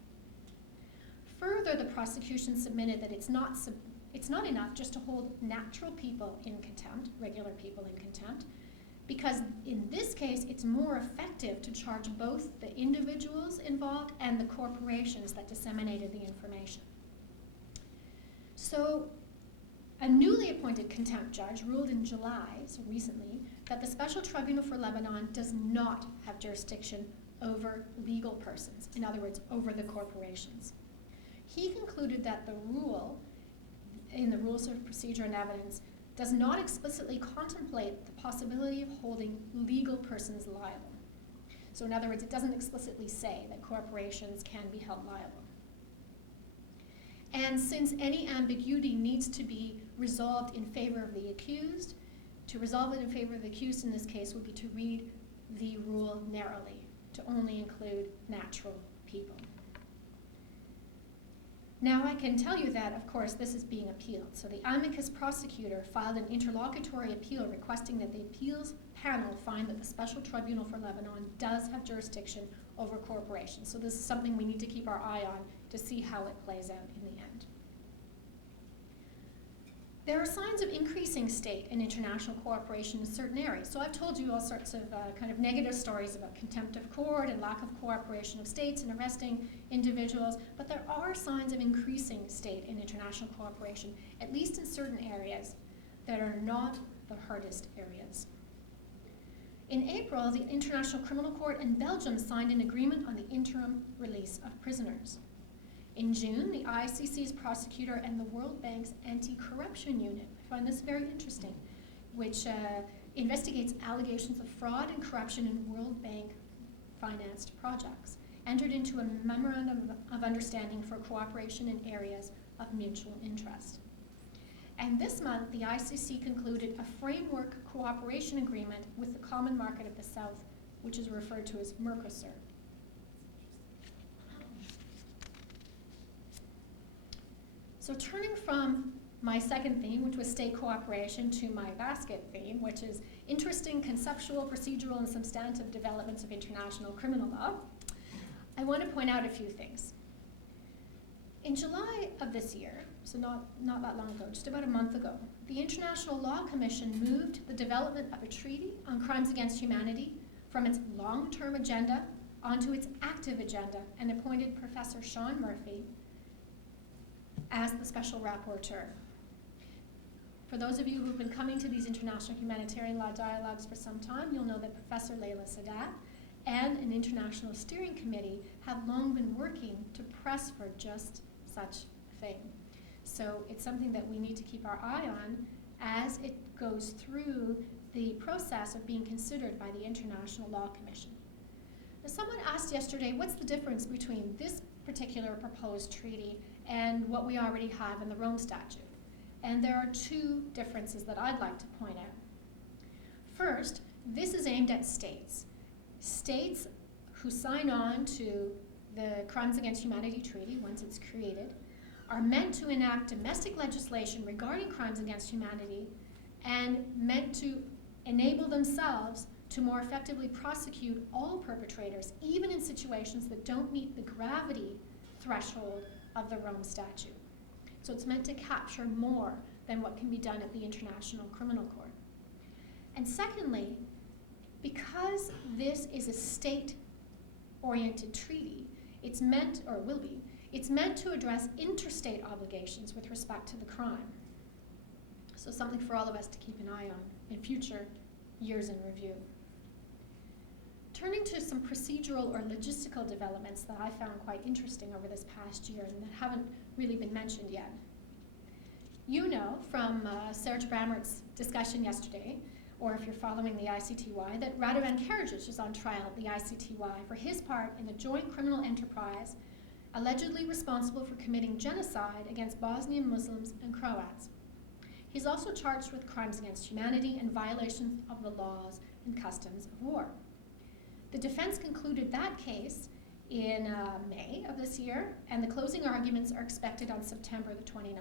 Further, the prosecution submitted that it's not enough just to hold natural people in contempt, regular people in contempt, because in this case, it's more effective to charge both the individuals involved and the corporations that disseminated the information. So a newly appointed contempt judge ruled in July, so recently, that the Special Tribunal for Lebanon does not have jurisdiction over legal persons, in other words, over the corporations. He concluded that the rule in the Rules of Procedure and Evidence does not explicitly contemplate the possibility of holding legal persons liable. So in other words, it doesn't explicitly say that corporations can be held liable. And since any ambiguity needs to be resolved in favor of the accused, to resolve it in favor of the accused in this case would be to read the rule narrowly, to only include natural people. Now I can tell you that, of course, this is being appealed. So the amicus prosecutor filed an interlocutory appeal requesting that the appeals panel find that the Special Tribunal for Lebanon does have jurisdiction over corporations. So this is something we need to keep our eye on to see how it plays out in the end. There are signs of increasing state and international cooperation in certain areas. So I've told you all sorts of kind of negative stories about contempt of court and lack of cooperation of states in arresting individuals, but there are signs of increasing state and international cooperation, at least in certain areas that are not the hardest areas. In April, the International Criminal Court in Belgium signed an agreement on the interim release of prisoners. In June, the ICC's prosecutor and the World Bank's anti-corruption unit, I find this very interesting, which investigates allegations of fraud and corruption in World Bank financed projects, entered into a memorandum of understanding for cooperation in areas of mutual interest. And this month, the ICC concluded a framework cooperation agreement with the Common Market of the South, which is referred to as Mercosur. So turning from my second theme, which was state cooperation, to my basket theme, which is interesting conceptual, procedural, and substantive developments of international criminal law, I want to point out a few things. In July of this year, so not that long ago, just about a month ago, the International Law Commission moved the development of a treaty on crimes against humanity from its long-term agenda onto its active agenda and appointed Professor Sean Murphy as the special rapporteur. For those of you who've been coming to these international humanitarian law dialogues for some time, you'll know that Professor Layla Sadat and an international steering committee have long been working to press for just such a thing. So it's something that we need to keep our eye on as it goes through the process of being considered by the International Law Commission. Now, someone asked yesterday, what's the difference between this particular proposed treaty and what we already have in the Rome Statute? And there are two differences that I'd like to point out. First, this is aimed at states. States who sign on to the Crimes Against Humanity Treaty, once it's created, are meant to enact domestic legislation regarding crimes against humanity and meant to enable themselves to more effectively prosecute all perpetrators, even in situations that don't meet the gravity threshold of the Rome Statute. So it's meant to capture more than what can be done at the International Criminal Court. And secondly, because this is a state-oriented treaty, it's meant, or will be, it's meant to address interstate obligations with respect to the crime. So something for all of us to keep an eye on in future years in review. Turning to some procedural or logistical developments that I found quite interesting over this past year and that haven't really been mentioned yet. You know from Serge Brammert's discussion yesterday, or if you're following the ICTY, that Radovan Karadzic is on trial at the ICTY for his part in a joint criminal enterprise allegedly responsible for committing genocide against Bosnian Muslims and Croats. He's also charged with crimes against humanity and violations of the laws and customs of war. The defense concluded that case in May of this year, and the closing arguments are expected on September the 29th.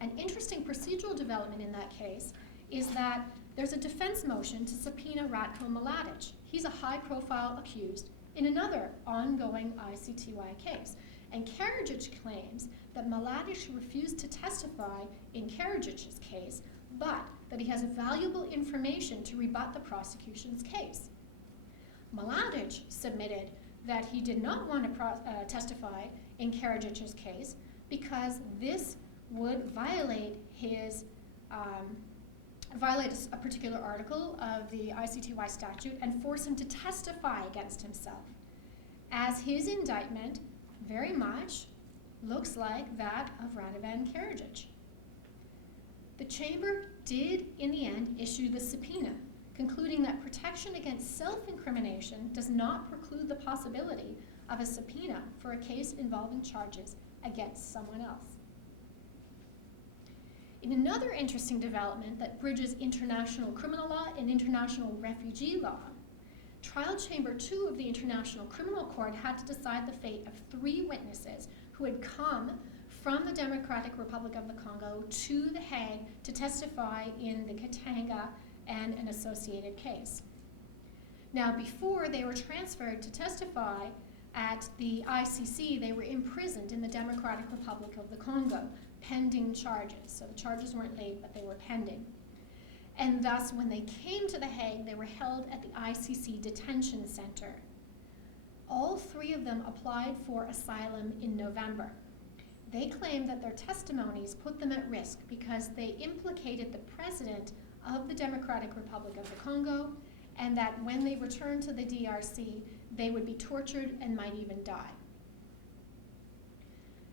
An interesting procedural development in that case is that there's a defense motion to subpoena Ratko Mladic. He's a high-profile accused in another ongoing ICTY case. And Karadzic claims that Mladic refused to testify in Karadzic's case, but that he has valuable information to rebut the prosecution's case. Mladic submitted that he did not want to testify in Karadzic's case because this would violate a particular article of the ICTY statute and force him to testify against himself, as his indictment very much looks like that of Radovan Karadzic. The Chamber did, in the end, issue the subpoena, concluding that protection against self-incrimination does not preclude the possibility of a subpoena for a case involving charges against someone else. In another interesting development that bridges international criminal law and international refugee law, Trial Chamber 2 of the International Criminal Court had to decide the fate of 3 witnesses who had come from the Democratic Republic of the Congo to The Hague to testify in the Katanga and an associated case. Now, before they were transferred to testify at the ICC, they were imprisoned in the Democratic Republic of the Congo, pending charges. So the charges weren't laid, but they were pending. And thus, when they came to The Hague, they were held at the ICC detention center. All 3 of them applied for asylum in November. They claimed that their testimonies put them at risk because they implicated the president of the Democratic Republic of the Congo, and that when they returned to the DRC, they would be tortured and might even die.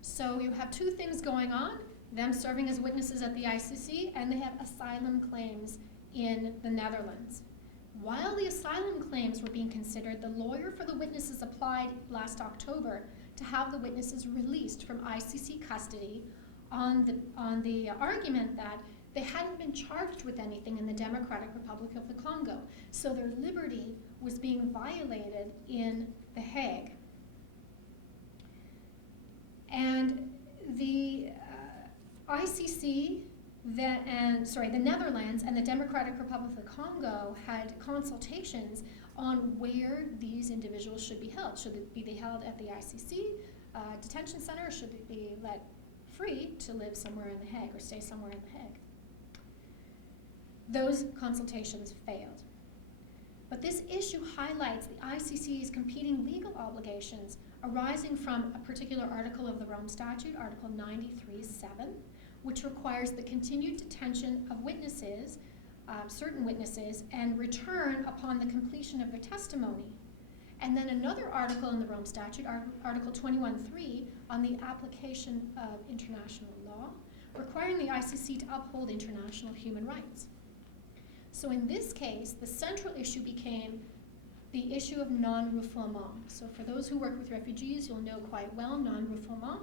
So you have 2 things going on, them serving as witnesses at the ICC, and they have asylum claims in the Netherlands. While the asylum claims were being considered, the lawyer for the witnesses applied last October to have the witnesses released from ICC custody on the argument that they hadn't been charged with anything in the Democratic Republic of the Congo, so their liberty was being violated in The Hague. And the ICC, the Netherlands and the Democratic Republic of the Congo had consultations on where these individuals should be held. Should they be held at the ICC detention center, or should they be let free to live somewhere in The Hague or stay somewhere in The Hague? Those consultations failed. But this issue highlights the ICC's competing legal obligations arising from a particular article of the Rome Statute, Article 93(7), which requires the continued detention of witnesses, certain witnesses, and return upon the completion of their testimony. And then another article in the Rome Statute, Article 21(3), on the application of international law, requiring the ICC to uphold international human rights. So in this case, the central issue became the issue of non-refoulement. So for those who work with refugees, you'll know quite well non-refoulement,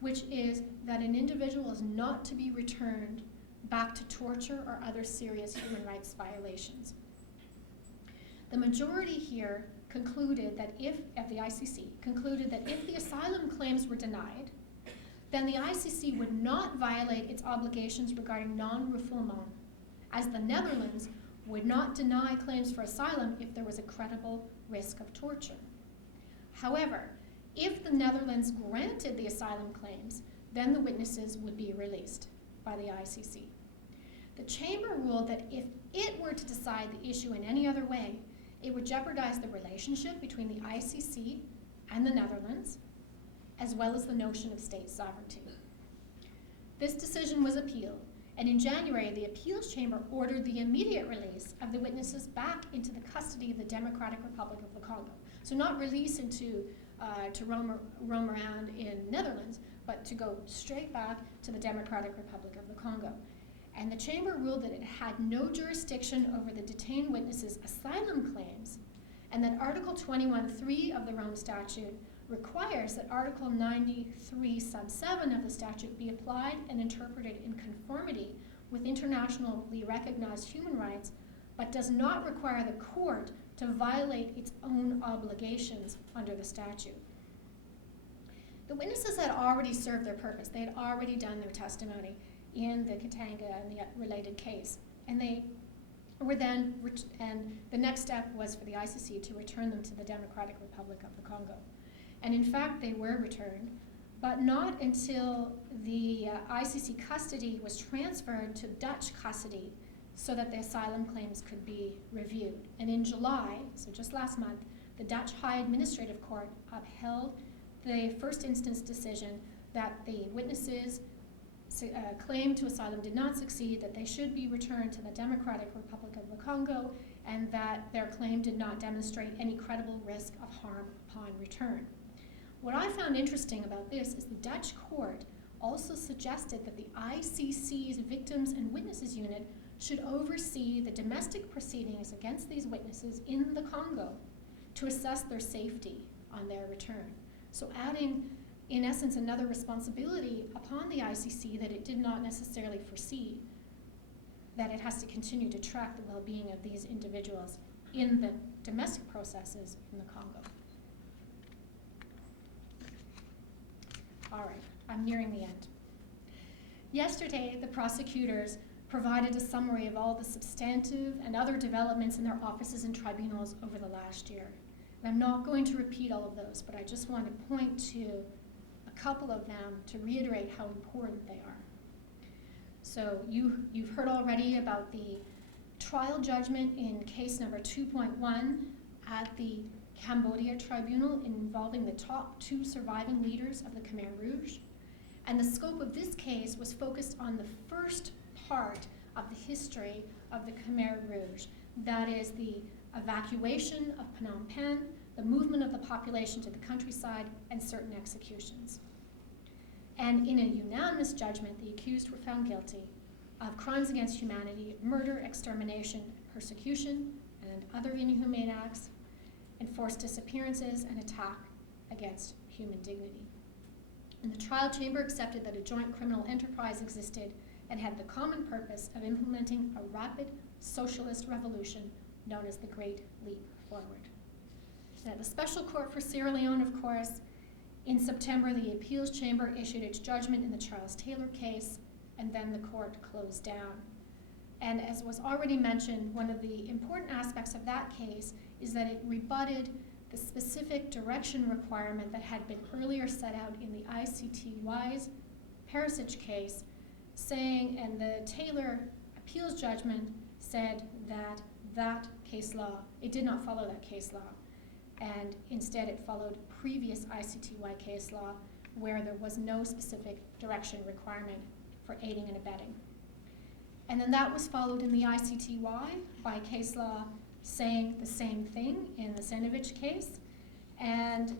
which is that an individual is not to be returned back to torture or other serious human rights violations. The majority here concluded that the ICC concluded that if the asylum claims were denied, then the ICC would not violate its obligations regarding non-refoulement, as the Netherlands would not deny claims for asylum if there was a credible risk of torture. However, if the Netherlands granted the asylum claims, then the witnesses would be released by the ICC. The Chamber ruled that if it were to decide the issue in any other way, it would jeopardize the relationship between the ICC and the Netherlands, as well as the notion of state sovereignty. This decision was appealed, and in January, the Appeals Chamber ordered the immediate release of the witnesses back into the custody of the Democratic Republic of the Congo. So not release to roam around in Netherlands, but to go straight back to the Democratic Republic of the Congo. And the Chamber ruled that it had no jurisdiction over the detained witnesses' asylum claims, and that Article 21(3) of the Rome Statute requires that Article 93 sub 7 of the statute be applied and interpreted in conformity with internationally recognized human rights, but does not require the court to violate its own obligations under the statute. The witnesses had already served their purpose. They had already done their testimony in the Katanga and the related case. And they were then, and the next step was for the ICC to return them to the Democratic Republic of the Congo. And in fact, they were returned, but not until the ICC custody was transferred to Dutch custody so that the asylum claims could be reviewed. And in July, so just last month, the Dutch High Administrative Court upheld the first instance decision that the witnesses' claim to asylum did not succeed, that they should be returned to the Democratic Republic of the Congo, and that their claim did not demonstrate any credible risk of harm upon return. What I found interesting about this is the Dutch court also suggested that the ICC's Victims and Witnesses Unit should oversee the domestic proceedings against these witnesses in the Congo to assess their safety on their return. So adding, in essence, another responsibility upon the ICC that it did not necessarily foresee, that it has to continue to track the well-being of these individuals in the domestic processes in the Congo. All right, I'm nearing the end. Yesterday, the prosecutors provided a summary of all the substantive and other developments in their offices and tribunals over the last year. And I'm not going to repeat all of those, but I just want to point to a couple of them to reiterate how important they are. So you've heard already about the trial judgment in case number 2.1 at the Cambodia Tribunal involving the top 2 surviving leaders of the Khmer Rouge. And the scope of this case was focused on the first part of the history of the Khmer Rouge. That is the evacuation of Phnom Penh, the movement of the population to the countryside, and certain executions. And in a unanimous judgment, the accused were found guilty of crimes against humanity, murder, extermination, persecution, and other inhumane acts, enforced disappearances, and attack against human dignity. And the trial chamber accepted that a joint criminal enterprise existed and had the common purpose of implementing a rapid socialist revolution known as the Great Leap Forward. And at the Special Court for Sierra Leone, of course, in September, the appeals chamber issued its judgment in the Charles Taylor case, and then the court closed down. And as was already mentioned, one of the important aspects of that case is that it rebutted the specific direction requirement that had been earlier set out in the ICTY's Perisic case, saying, and the Taylor appeals judgment said that that case law, it did not follow that case law, and instead it followed previous ICTY case law where there was no specific direction requirement for aiding and abetting. And then that was followed in the ICTY by case law saying the same thing in the Senovich case, and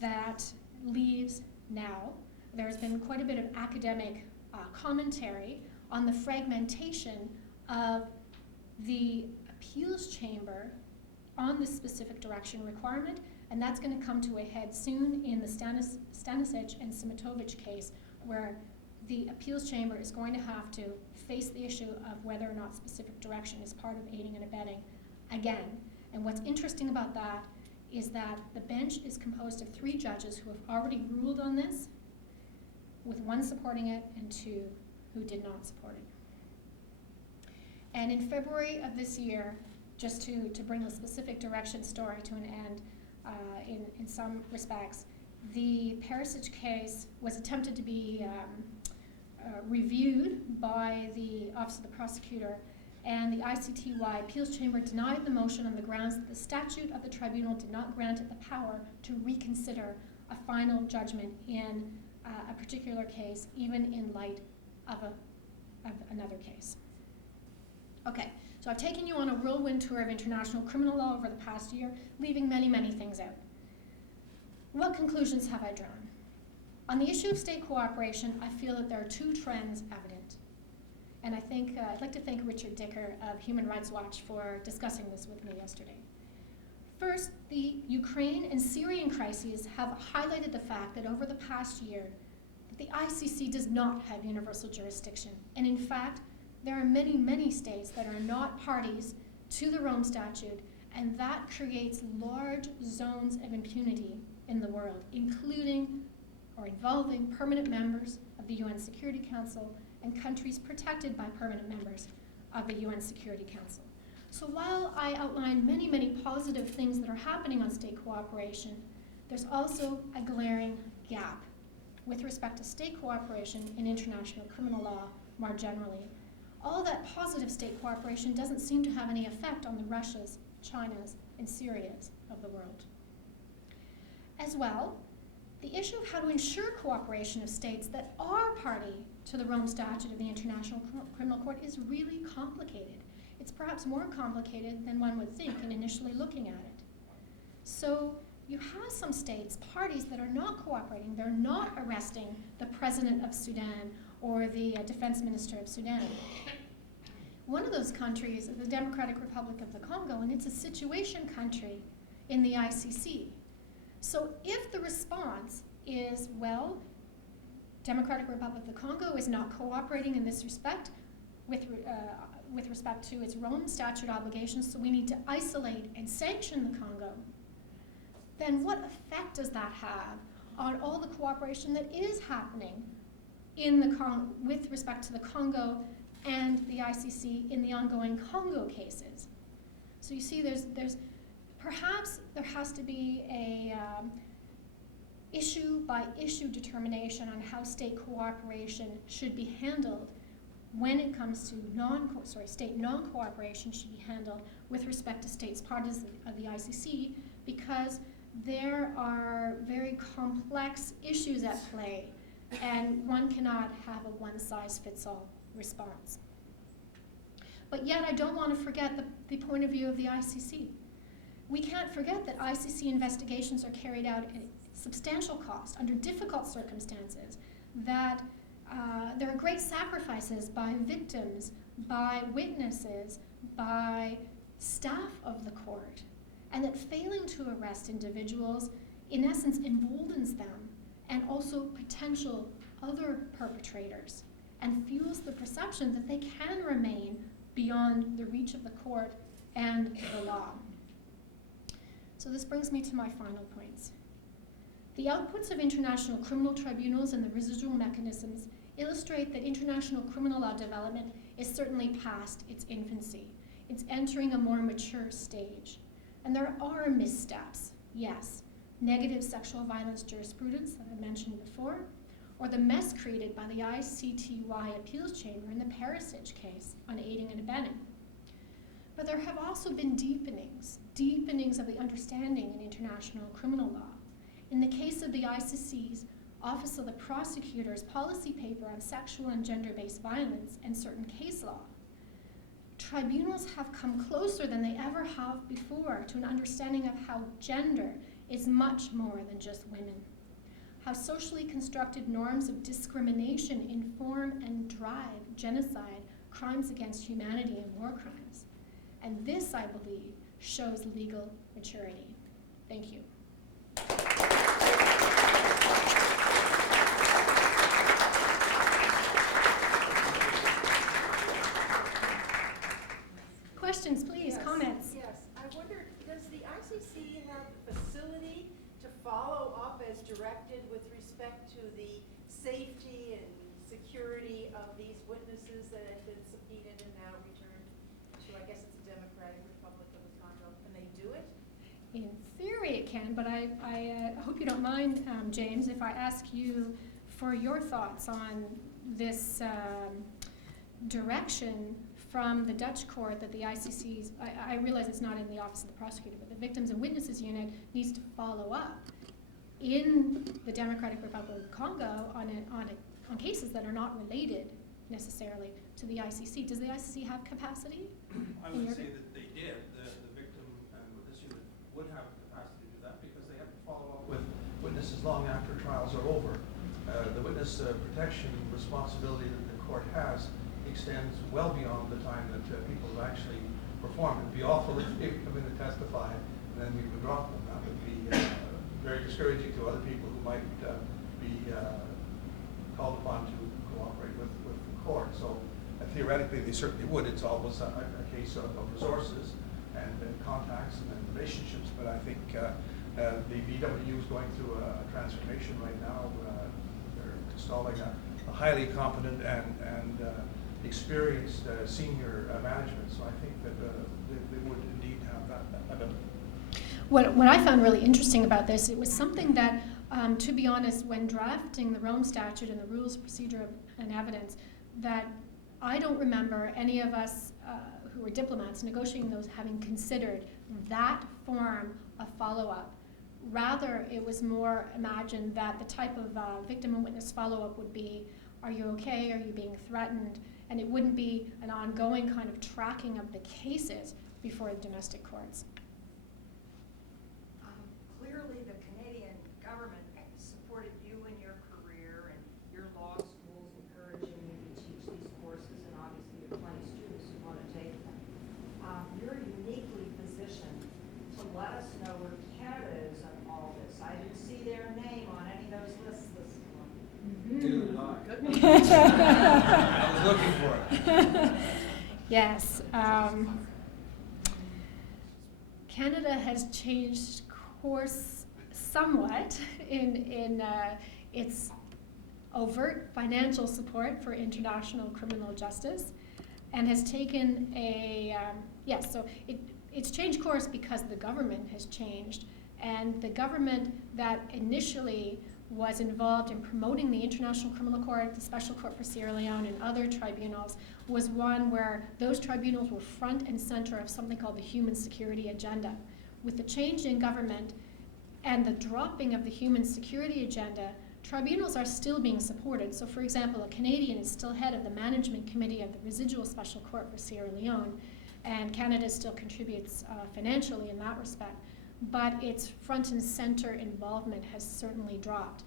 that leaves now, there's been quite a bit of academic commentary on the fragmentation of the appeals chamber on this specific direction requirement, and that's going to come to a head soon in the Stanisic and Simitovich case, where the appeals chamber is going to have to face the issue of whether or not specific direction is part of aiding and abetting again. And what's interesting about that is that the bench is composed of 3 judges who have already ruled on this, with 1 supporting it and 2 who did not support it. And in February of this year, just to bring the specific direction story to an end, in some respects, the Perisic case was attempted to be reviewed by the Office of the Prosecutor, and the ICTY appeals chamber denied the motion on the grounds that the statute of the tribunal did not grant it the power to reconsider a final judgment in a particular case, even in light of another case. Okay, so I've taken you on a whirlwind tour of international criminal law over the past year, leaving many, many things out. What conclusions have I drawn? On the issue of state cooperation, I feel that there are 2 trends evident. And I think I'd like to thank Richard Dicker of Human Rights Watch for discussing this with me yesterday. First, the Ukraine and Syrian crises have highlighted the fact that over the past year, the ICC does not have universal jurisdiction. And in fact, there are many, many states that are not parties to the Rome Statute, and that creates large zones of impunity in the world, including or involving permanent members of the UN Security Council and countries protected by permanent members of the UN Security Council. So while I outlined many, many positive things that are happening on state cooperation, there's also a glaring gap with respect to state cooperation in international criminal law more generally. all that positive state cooperation doesn't seem to have any effect on the Russias, Chinas, and Syrias of the world. As well, the issue of how to ensure cooperation of states that are party to the Rome Statute of the International Criminal Court is really complicated. It's perhaps more complicated than one would think in initially looking at it. So you have some states, parties that are not cooperating. They're not arresting the president of Sudan or the defense minister of Sudan. One of those countries is the Democratic Republic of the Congo, and it's a situation country in the ICC. So if the response is, well, Democratic Republic of the Congo is not cooperating in this respect with respect to its Rome Statute obligations, so we need to isolate and sanction the Congo, then what effect does that have on all the cooperation that is happening in the with respect to the Congo and the ICC in the ongoing Congo cases? So you see, perhaps there has to be a issue-by-issue determination on how state cooperation should be handled when it comes to state non-cooperation should be handled with respect to states parties of the ICC, because there are very complex issues at play, and one cannot have a one-size-fits-all response. But yet I don't want to forget the point of view of the ICC. We can't forget that ICC investigations are carried out at substantial cost, under difficult circumstances, that there are great sacrifices by victims, by witnesses, by staff of the court, and that failing to arrest individuals, in essence, emboldens them and also potential other perpetrators, and fuels the perception that they can remain beyond the reach of the court and the law. So this brings me to my final points. The outputs of international criminal tribunals and the residual mechanisms illustrate that international criminal law development is certainly past its infancy. It's entering a more mature stage. And there are missteps, yes. Negative sexual violence jurisprudence that I mentioned before, or the mess created by the ICTY appeals chamber in the Perisic case on aiding and abetting. But there have also been deepenings of the understanding in international criminal law. In the case of the ICC's Office of the Prosecutor's policy paper on sexual and gender-based violence and certain case law, tribunals have come closer than they ever have before to an understanding of how gender is much more than just women, how socially constructed norms of discrimination inform and drive genocide, crimes against humanity, and war crimes. And this, I believe, shows legal maturity. Thank you. Questions, please, Yes. Comments? Yes, I wonder, does the ICC have the facility to follow up as directed with respect to the safety and security of these witnesses that have been subpoenaed and now returned to, I guess it's the Democratic Republic of the Congo? Can they do it? In theory it can, but I hope you don't mind, James, if I ask you for your thoughts on this direction from the Dutch court that the ICC's, I realize it's not in the Office of the Prosecutor, but the Victims and Witnesses Unit needs to follow up in the Democratic Republic of Congo on cases that are not related necessarily to the ICC. Does the ICC have capacity? I would say that they did. The Victim and Witness Unit would have capacity to do that because they have to follow up with witnesses long after trials are over. The witness protection responsibility that the court has extends well beyond the time that people have actually performed. It would be awful if they come in and testify and then we would drop them. That would be very discouraging to other people who might be called upon to cooperate with the court. So theoretically they certainly would. It's always a case of resources and contacts and relationships, but I think the VW is going through a transformation right now. They're installing a highly competent and experienced senior management, so I think that they would indeed have that ability. What I found really interesting about this, it was something that, to be honest, when drafting the Rome Statute and the Rules of Procedure and Evidence, that I don't remember any of us who were diplomats negotiating those having considered that form of follow-up. Rather, it was more imagined that the type of victim and witness follow-up would be, are you okay, are you being threatened? And it wouldn't be an ongoing kind of tracking of the cases before the domestic courts. Clearly, the Canadian government supported you in your career, and your law schools encouraging you to teach these courses, and obviously you have plenty of students who want to take them. You're uniquely positioned to let us know where Canada is in all this. I didn't see their name on any of those lists this morning. Neither did I. Good. I was looking for it. Yes. Canada has changed course somewhat in its overt financial support for international criminal justice, and has taken a, so it's changed course because the government has changed, and the government that initially was involved in promoting the International Criminal Court, the Special Court for Sierra Leone, and other tribunals was one where those tribunals were front and center of something called the human security agenda. With the change in government and the dropping of the human security agenda, tribunals are still being supported. So for example, a Canadian is still head of the management committee of the residual Special Court for Sierra Leone, and Canada still contributes financially in that respect. But its front and center involvement has certainly dropped.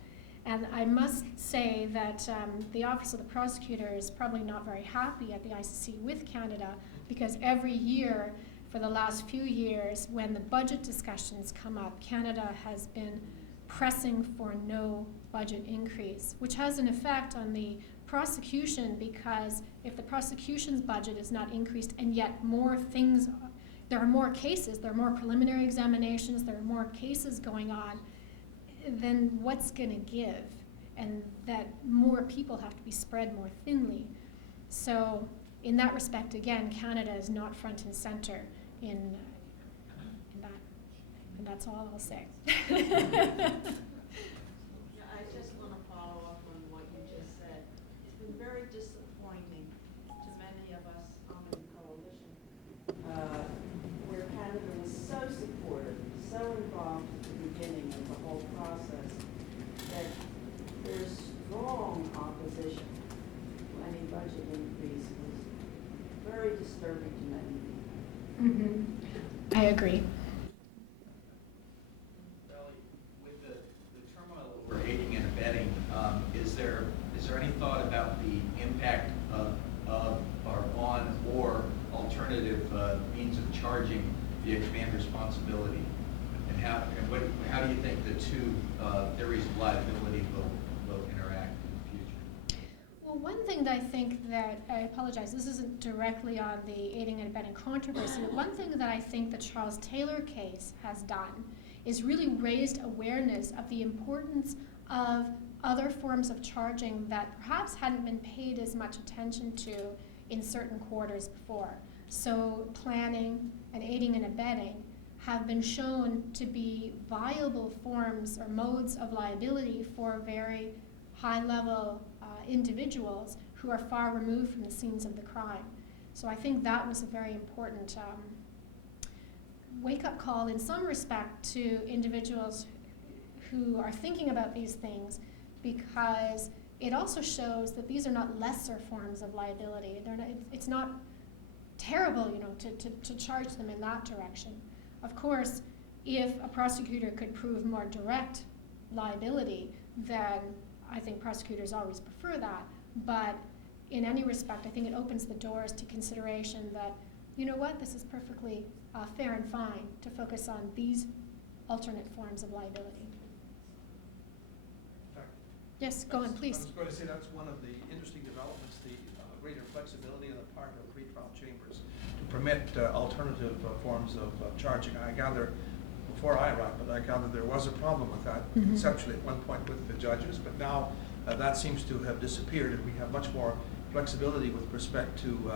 And I must say that the Office of the Prosecutor is probably not very happy at the ICC with Canada, because every year for the last few years, when the budget discussions come up, Canada has been pressing for no budget increase, which has an effect on the prosecution, because if the prosecution's budget is not increased and yet more things, there are more cases, there are more preliminary examinations, there are more cases going on, then what's going to give? And that more people have to be spread more thinly. So in that respect, again, Canada is not front and center in that. And that's all I'll say. Yeah, I just want to follow up on what you just said. It's been very disappointing to many of us on the coalition, where Canada was so supportive, so involved at the beginning of the whole process, that there's strong opposition to any budget increase. It was very disturbing to many people. I agree. With the turmoil over aiding and abetting, is there any thought about the impact of or on or alternative means of charging via command responsibility, and how do you think the two theories of liability will interact in the future? Well, one thing that I think that, I apologize, this isn't directly on the aiding and abetting controversy, but one thing that I think the Charles Taylor case has done is really raised awareness of the importance of other forms of charging that perhaps hadn't been paid as much attention to in certain quarters before. So planning and aiding and abetting have been shown to be viable forms or modes of liability for very high-level individuals who are far removed from the scenes of the crime. So I think that was a very important wake-up call in some respect to individuals who are thinking about these things, because it also shows that these are not lesser forms of liability. They're not, it's not terrible, to charge them in that direction. Of course, if a prosecutor could prove more direct liability, then I think prosecutors always prefer that. But in any respect, I think it opens the doors to consideration that, you know what, this is perfectly fair and fine to focus on these alternate forms of liability. Yes, go on, please. I was going to say that's one of the interesting developments, the greater flexibility on the part of pretrial chambers to permit alternative forms of charging. I gather, before I arrived, but I gather there was a problem with that conceptually at one point with the judges, but now that seems to have disappeared, and we have much more flexibility with respect to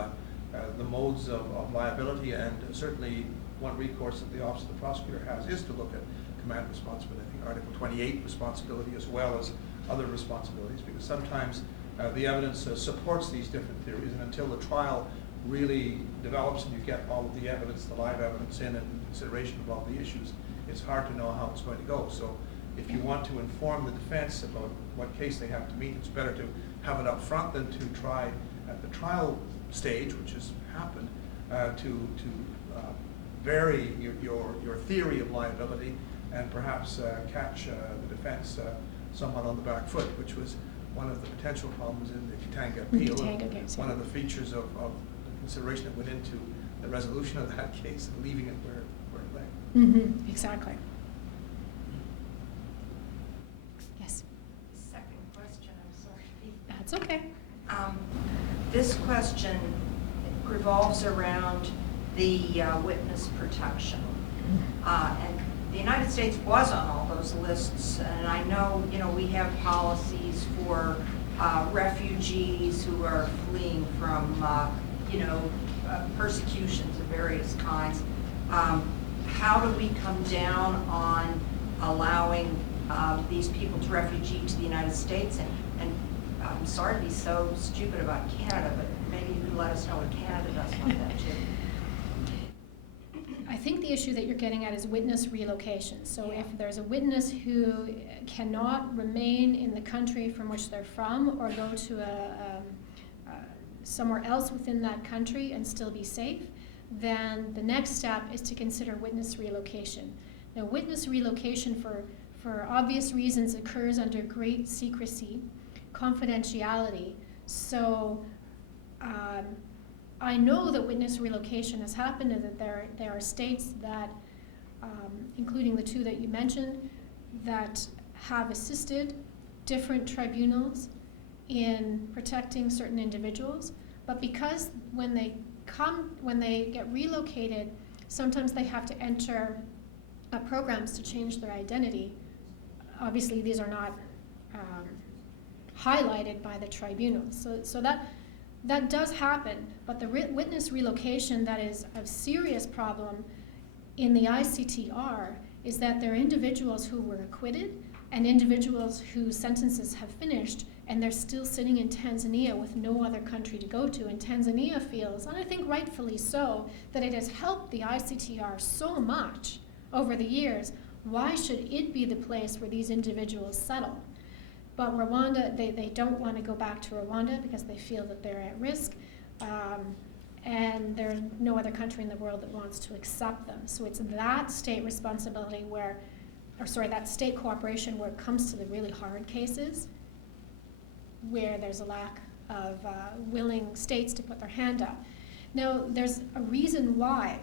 the modes of liability, and certainly one recourse that the Office of the Prosecutor has is to look at command responsibility. I think Article 28 responsibility as well as other responsibilities, because sometimes the evidence supports these different theories, and until the trial really develops and you get all of the evidence, the live evidence in and consideration of all the issues, it's hard to know how it's going to go. So if you want to inform the defense about what case they have to meet, it's better to have it up front than to try at the trial stage, which has happened, to vary your theory of liability and perhaps catch the defense somewhat on the back foot, which was one of the potential problems in the Chautauqua appeal. Chautauqua case, yeah. One of the features of the consideration that went into the resolution of that case and leaving it where it lay. Mm-hmm. Exactly. Yes, Second question, I'm sorry. that's okay. This question revolves around the witness protection. And the United States was on all those lists, and I know, we have policies for refugees who are fleeing from, persecutions of various kinds. How do we come down on allowing these people to refugee to the United States? And I'm sorry to be so stupid about Canada, but maybe you can let us know what Canada does about that too. I think the issue that you're getting at is witness relocation. So Yeah. if there's a witness who cannot remain in the country from which they're from or go to somewhere else within that country and still be safe, then the next step is to consider witness relocation. Now, witness relocation for obvious reasons occurs under great secrecy, confidentiality. So I know that witness relocation has happened and that there are states that, including the two that you mentioned, that have assisted different tribunals in protecting certain individuals. But because when they get relocated, sometimes they have to enter programs to change their identity. Obviously, these are not highlighted by the tribunals. So that does happen, but the witness relocation that is a serious problem in the ICTR is that there are individuals who were acquitted and individuals whose sentences have finished and they're still sitting in Tanzania with no other country to go to. And Tanzania feels, and I think rightfully so, that it has helped the ICTR so much over the years. Why should it be the place where these individuals settle? But Rwanda, they don't want to go back to Rwanda because they feel that they're at risk. And there's no other country in the world that wants to accept them. So it's that state responsibility that state cooperation where it comes to the really hard cases, where there's a lack of willing states to put their hand up. Now, there's a reason why.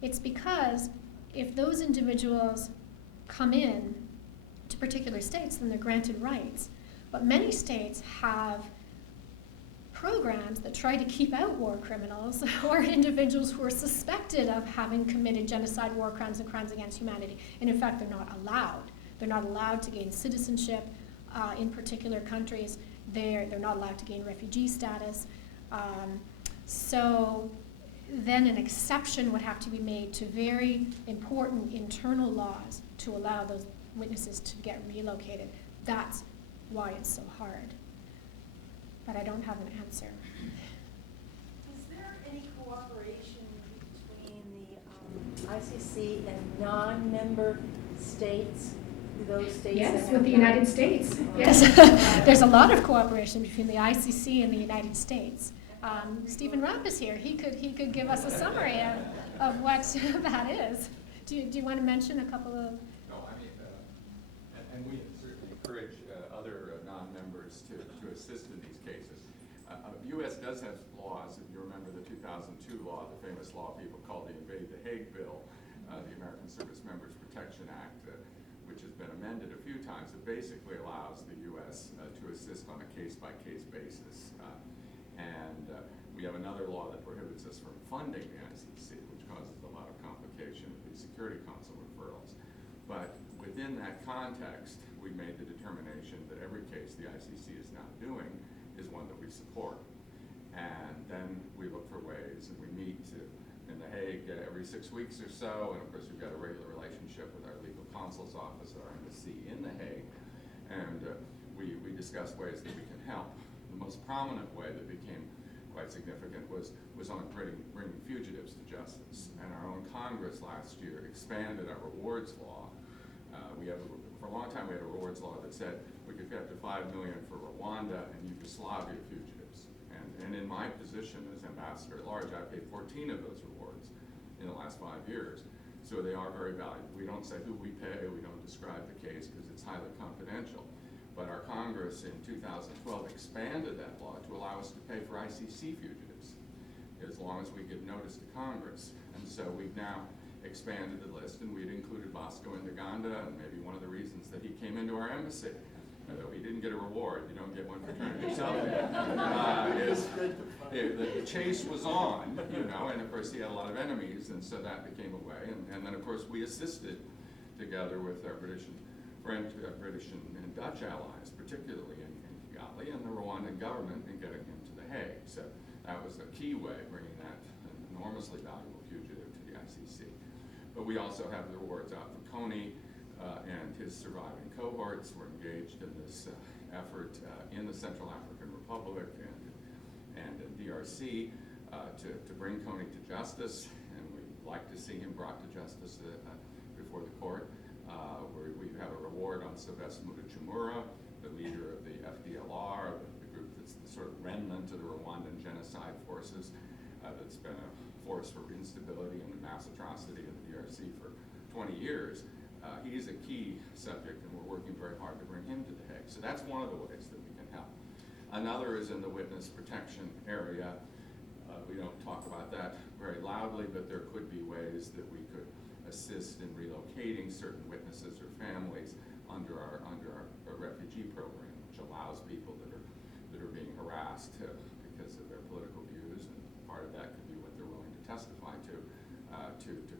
It's because if those individuals come in to particular states, then they're granted rights. But many states have programs that try to keep out war criminals or individuals who are suspected of having committed genocide, war crimes, and crimes against humanity. And in fact, they're not allowed. They're not allowed to gain citizenship in particular countries. They're not allowed to gain refugee status. So then an exception would have to be made to very important internal laws to allow those witnesses to get relocated. That's why it's so hard. But I don't have an answer. Is there any cooperation between the ICC and non-member states? Those states Yes, that with have the not- United States. Oh. Yes, there's a lot of cooperation between the ICC and the United States. Stephen Rapp is here. He could give us a summary of what that is. Do you want to mention a couple of? No, I mean, and we certainly encourage other non-members to assist in these cases. The U.S. does have laws. If you remember the 2002 law, the famous law people call the Invade the Hague Bill, the American Service Members Protection Act, which has been amended a few times. It basically allows the U.S. To assist on a case-by-case basis. And we have another law that prohibits us from funding the ICC, which causes a lot of complication with the Security Council referrals. But within that context, we made the determination that every case the ICC is now doing is one that we support. And then we look for ways, and we meet in The Hague every 6 weeks or so, and of course we've got a regular relationship with our legal counsel's office, our embassy in The Hague, and we discuss ways that we can help The most prominent way that became quite significant was on bringing fugitives to justice. And our own Congress last year expanded our rewards law. For a long time, we had a rewards law that said we could get up to $5 million for Rwanda and Yugoslavia fugitives. And in my position as ambassador at large, I paid 14 of those rewards in the last 5 years. So they are very valuable. We don't say who we pay, we don't describe the case because it's highly confidential. But our Congress in 2012 expanded that law to allow us to pay for ICC fugitives as long as we give notice to Congress. And so we've now expanded the list, and we'd included Bosco in Uganda, and maybe one of the reasons that he came into our embassy, although he didn't get a reward, you don't get one for turning yourself in, the chase was on, you know, and of course he had a lot of enemies, and so that became a way. And then of course we assisted together with our British and Dutch allies, particularly in Kigali, and the Rwandan government in getting him to The Hague. So that was a key way of bringing that enormously valuable fugitive to the ICC. But we also have the rewards out for Kony and his surviving cohorts. We're engaged in this effort in the Central African Republic and in DRC to bring Kony to justice, and we'd like to see him brought to justice before the court. We have a reward on Sylvestre Mutuchimura, the leader of the FDLR, the group that's the sort of remnant of the Rwandan genocide forces that's been a force for instability and mass atrocity in the DRC for 20 years. He's a key subject, and we're working very hard to bring him to The Hague. So that's one of the ways that we can help. Another is in the witness protection area. We don't talk about that very loudly, but there could be ways that we could assist in relocating certain witnesses or families under our refugee program, which allows people that are being harassed because of their political views, and part of that could be what they're willing to testify to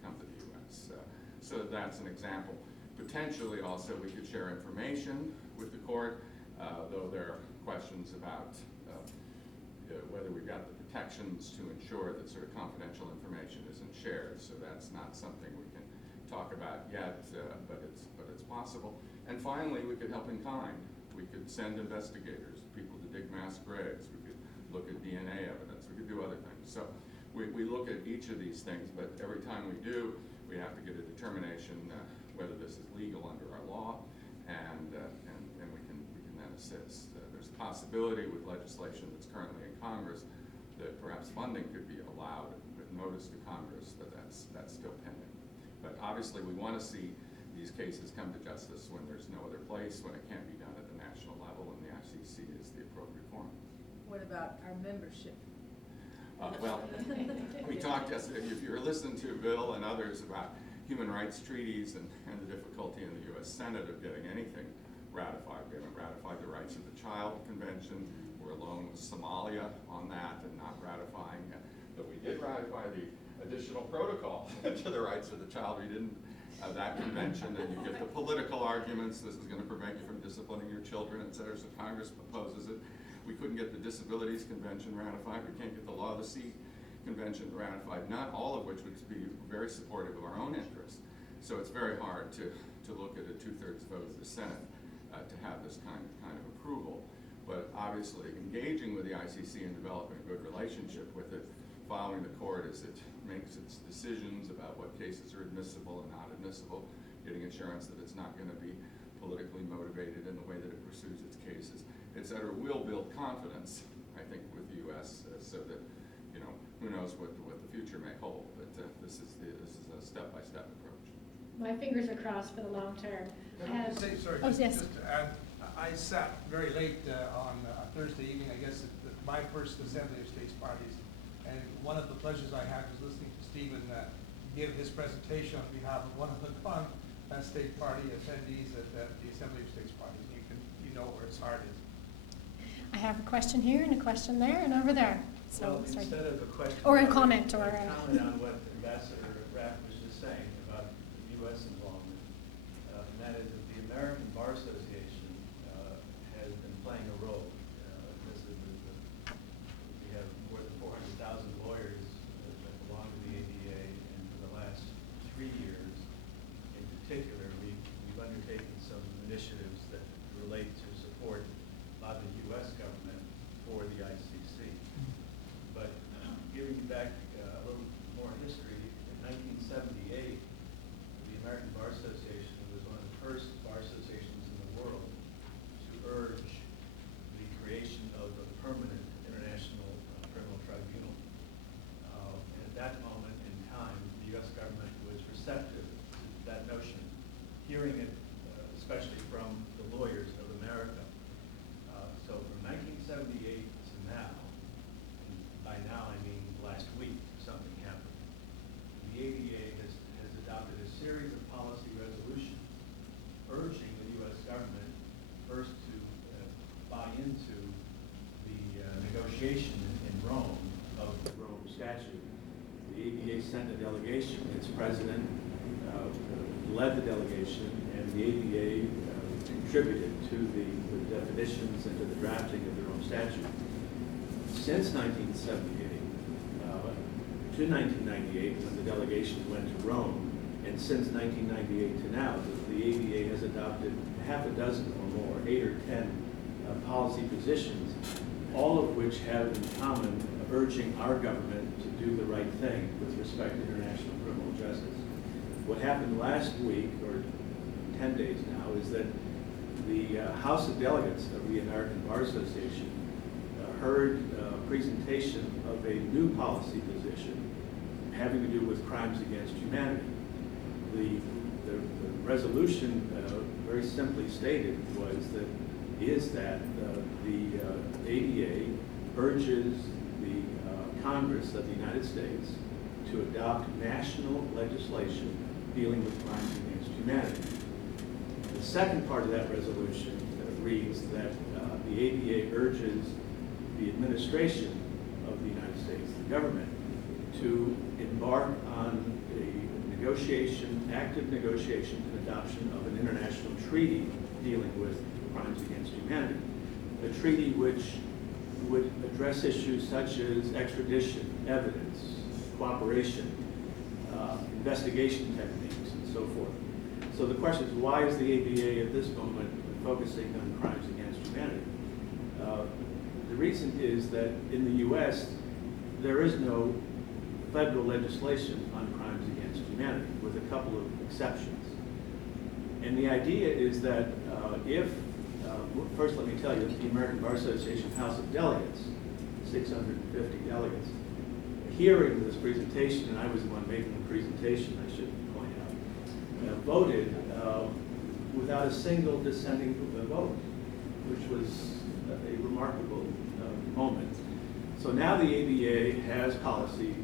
come to the U.S. So that's an example. Potentially also we could share information with the court, though there are questions about whether we've got the protections to ensure that sort of confidential information isn't shared. So that's not something we can talk about yet, but it's possible. And finally, we could help in kind. We could send investigators, people to dig mass graves. We could look at DNA evidence. We could do other things. So we look at each of these things, but every time we do, we have to get a determination whether this is legal under our law, and we can then assist. There's a possibility with legislation that's currently in Congress that perhaps funding could be allowed with notice to Congress, but that's still pending. But obviously we want to see these cases come to justice when there's no other place, when it can't be done at the national level, and the ICC is the appropriate forum. What about our membership? Well, we talked yesterday, if you were listening to Bill and others about human rights treaties and the difficulty in the U.S. Senate of getting anything ratified. We haven't ratified the Rights of the Child Convention. We're alone with Somalia on that and not ratifying it. But we did ratify the additional protocol to the rights of the child. We didn't have that convention, and you get the political arguments, this is going to prevent you from disciplining your children, et cetera, so Congress proposes it. We couldn't get the Disabilities Convention ratified. We can't get the Law of the Sea Convention ratified, not all of which would be very supportive of our own interests. So it's very hard to look at a 2/3 vote of the Senate to have this kind of approval. But obviously engaging with the ICC and developing a good relationship with it, following the court as it makes its decisions about what cases are admissible and not admissible, getting assurance that it's not going to be politically motivated in the way that it pursues its cases, et cetera, will build confidence, I think, with the U.S. So that, you know, who knows what the future may hold, but this is a step-by-step approach. My fingers are crossed for the long term. Sorry, Oh, yes. just to add, I sat very late on Thursday evening, I guess, at my first Assembly of States parties, and one of the pleasures I had was listening to Stephen give his presentation on behalf of one of the non-state party attendees at the Assembly of States parties. You know where his heart is. I have a question here and a question there and over there. So, well, sorry. instead of a question, Or a comment, or a comment on what Ambassador Raff was just saying about the U.S. involvement, and that is that the American Bar Association has been playing a role. We have more than 400,000 lawyers that belong to the ABA, and for the last 3 years, in particular, we've undertaken some initiatives that relate to support by the U.S. government for negotiation in Rome of the Rome Statute. The ABA sent a delegation. Its president led the delegation, and the ABA contributed to the definitions and to the drafting of the Rome Statute. Since 1978 to 1998, when the delegation went to Rome, and since 1998 to now, the ABA has adopted half a dozen or more, 8 or 10 policy positions, all of which have in common urging our government to do the right thing with respect to international criminal justice. What happened last week, or 10 days now, is that the House of Delegates of the American Bar Association heard a presentation of a new policy position having to do with crimes against humanity. The resolution, very simply stated, is that the ADA urges the Congress of the United States to adopt national legislation dealing with crimes against humanity. The second part of that resolution reads that the ADA urges the administration of the United States, the government, to embark on a negotiation, active negotiation and adoption of an international treaty dealing with crimes against humanity. A treaty which would address issues such as extradition, evidence, cooperation, investigation techniques, and so forth. So the question is, why is the ABA at this moment focusing on crimes against humanity? The reason is that in the U.S., there is no federal legislation on crimes against humanity, with a couple of exceptions. And the idea is that first let me tell you that the American Bar Association House of Delegates, 650 delegates, hearing this presentation, and I was the one making the presentation, I should point out, voted without a single dissenting vote, which was a remarkable moment. So now the ABA has policy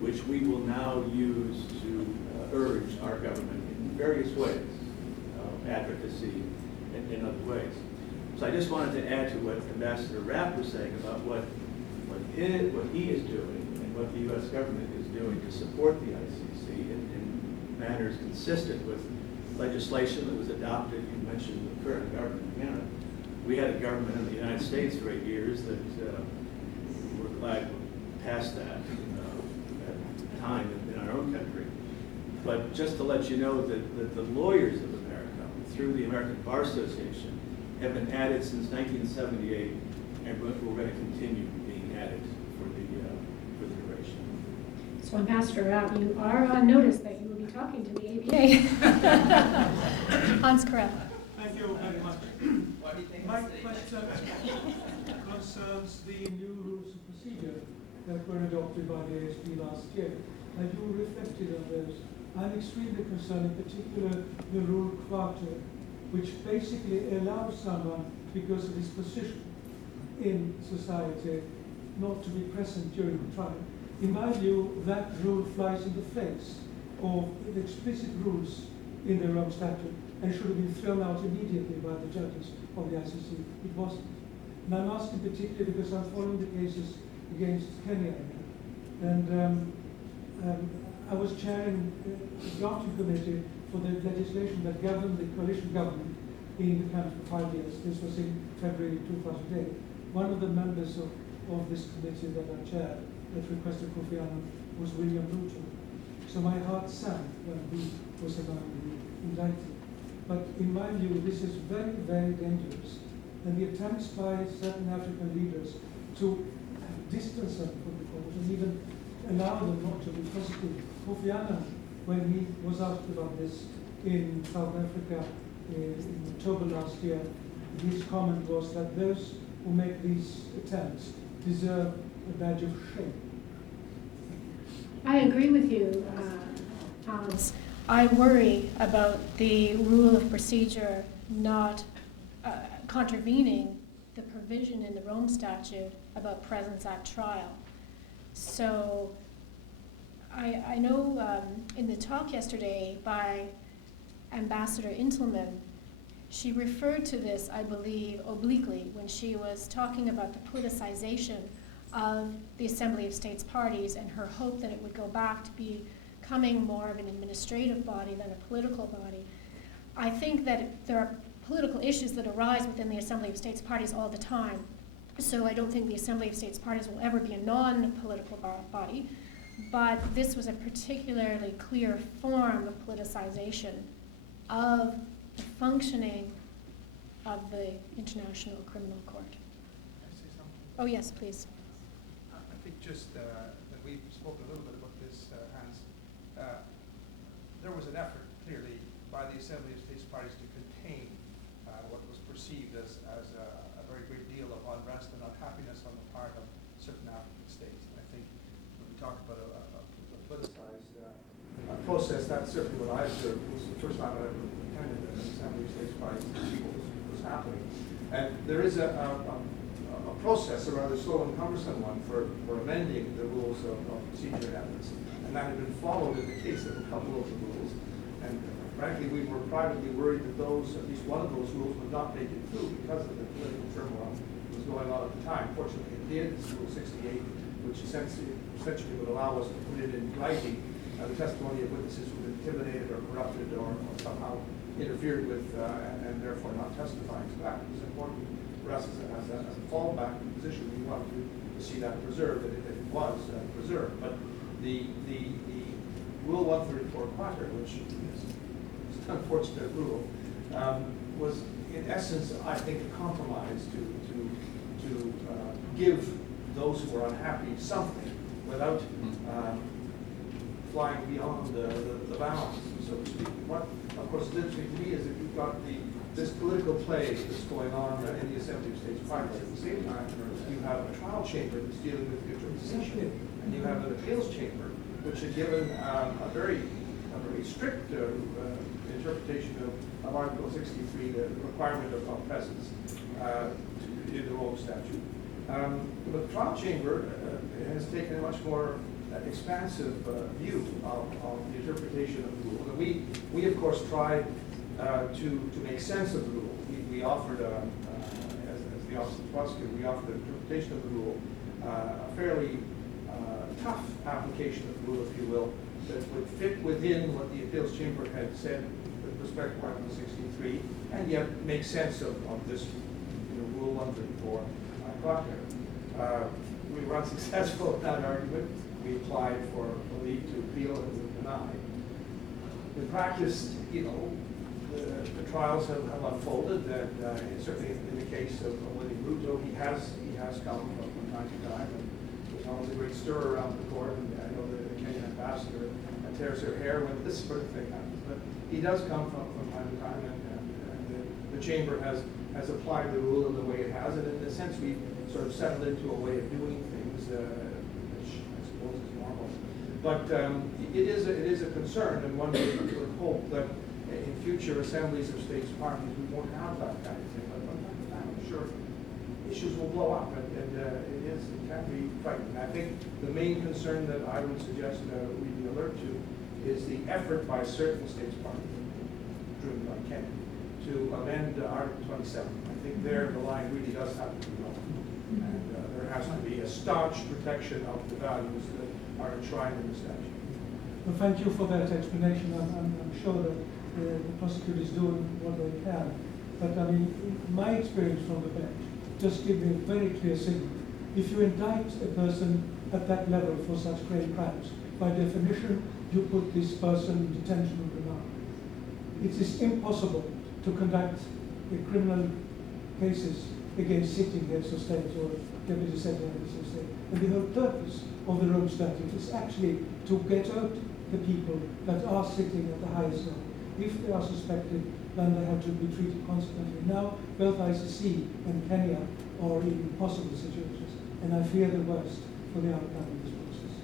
which we will now use to urge our government in various ways, advocacy and in other ways. So I just wanted to add to what Ambassador Rapp was saying about what he is doing and what the U.S. government is doing to support the ICC in manners consistent with legislation that was adopted. You mentioned the current government in Canada. We had a government in the United States for 8 years that we're glad passed that at the time in our own country. But just to let you know that the lawyers of America, through the American Bar Association, have been added since 1978, and we're going to continue being added for the duration. So Ambassador Rapp, you are on notice that you will be talking to the ABA. Hans Karel. Thank you very much. My question concerns the new rules of procedure that were adopted by the ASB last year. And you reflected on those. I'm extremely concerned, in particular, the rule quarter, which basically allows someone, because of his position in society, not to be present during the trial. In my view, that rule flies in the face of the explicit rules in the Rome Statute and should have been thrown out immediately by the judges of the ICC. It wasn't. And I'm asking particularly because I'm following the cases against Kenya. And I was chairing the drafting committee for the legislation that governed the coalition government in the country for 5 years. This was in February 2008. One of the members of this committee that I chaired that requested Kofi Annan was William Ruto. So my heart sank when he was about to be indicted. But in my view, this is very, very dangerous. And the attempts by certain African leaders to distance them from the court and even allow them not to be prosecuted. Kofi Annan, when he was asked about this in South Africa in October last year, his comment was that those who make these attempts deserve a badge of shame. I agree with you, Hans. I worry about the rule of procedure not contravening the provision in the Rome Statute about presence at trial. So I know in the talk yesterday by Ambassador Intelman, she referred to this, I believe, obliquely when she was talking about the politicization of the Assembly of States Parties and her hope that it would go back to becoming more of an administrative body than a political body. I think that there are political issues that arise within the Assembly of States Parties all the time. So I don't think the Assembly of States Parties will ever be a non-political body, but this was a particularly clear form of politicization of the functioning of the International Criminal Court. Can I say something? Oh yes, please. I think just that we've spoken a little bit about this, Hans. There was an effort, clearly, by the Assembly of States Parties to contain what was perceived as a very great deal of unrest and unhappiness on the part of certain African states. And I think when we talk about a politicized process, that's certainly what I observed. It was the first time I ever attended an Assembly of States Parties to see what was happening. And there is a process, a rather slow and cumbersome one, for amending the rules of procedure and evidence. And that had been followed in the case of a couple of the rules. And frankly, we were privately worried that at least one of those rules would not make it through because of the political turmoil that was going on at the time. Fortunately, it did. It's Rule 68, which essentially would allow us to put it in writing the testimony of witnesses who were intimidated or corrupted or somehow interfered with and therefore not testifying. So that was important for us as a fallback position. We wanted to see that preserved, and it was preserved. But the Rule 134 Quater, which is an unfortunate rule, was in essence, I think, a compromise to give those who are unhappy something without flying beyond the bounds, so to speak. What, of course, is interesting to me is that you've got this political play that's going on in the Assembly of States Parties. At the same time, you have a trial chamber that's dealing with the interpretation, and you have an appeals chamber which had given a very strict interpretation of Article 63, the requirement of presence in the Rome Statute. But the trial chamber has taken a much more expansive view of the interpretation of the rule. And we of course tried to make sense of the rule. We offered, as the Office of the Prosecutor, we offered an interpretation of the rule, a fairly tough application of the rule, if you will, that would fit within what the appeals chamber had said with respect to Article 63, and yet make sense of this Rule 134 Quater. We were unsuccessful in that argument. We applied for leave to appeal and we were denied. In practice, the trials have unfolded, and certainly in the case of William Ruto, he has come from time to time, and there's always a great stir around the court, and I know the Kenyan ambassador tears her hair when this sort of thing happens, but he does come from time to time, and the chamber has applied the rule in the way it has, and in a sense we've sort of settled into a way of doing things, which I suppose is normal. But it is a concern, and one would hope that in future assemblies of states parties we won't have that kind of thing. But I'm sure issues will blow up, and it can be frightening. I think the main concern that I would suggest we be alert to is the effort by certain states parties, driven by Kenya, to amend Article 27. I think there the line really does have to be drawn. And there has to be a staunch protection of the values that are enshrined in the statute. Well, thank you for that explanation. I'm sure that the prosecutor is doing what they can. But I mean, my experience from the bench just give me a very clear signal. If you indict a person at that level for such great crimes, by definition, you put this person in detention on remand. It is impossible to conduct criminal cases against sitting heads of state or deputy secretaries of state. And the whole purpose of the Rome Statute is actually to get out the people that are sitting at the highest level. If they are suspected, then they have to be treated consequently. Now, both ICC and Kenya are in impossible situations, and I fear the worst for the outcome of this process.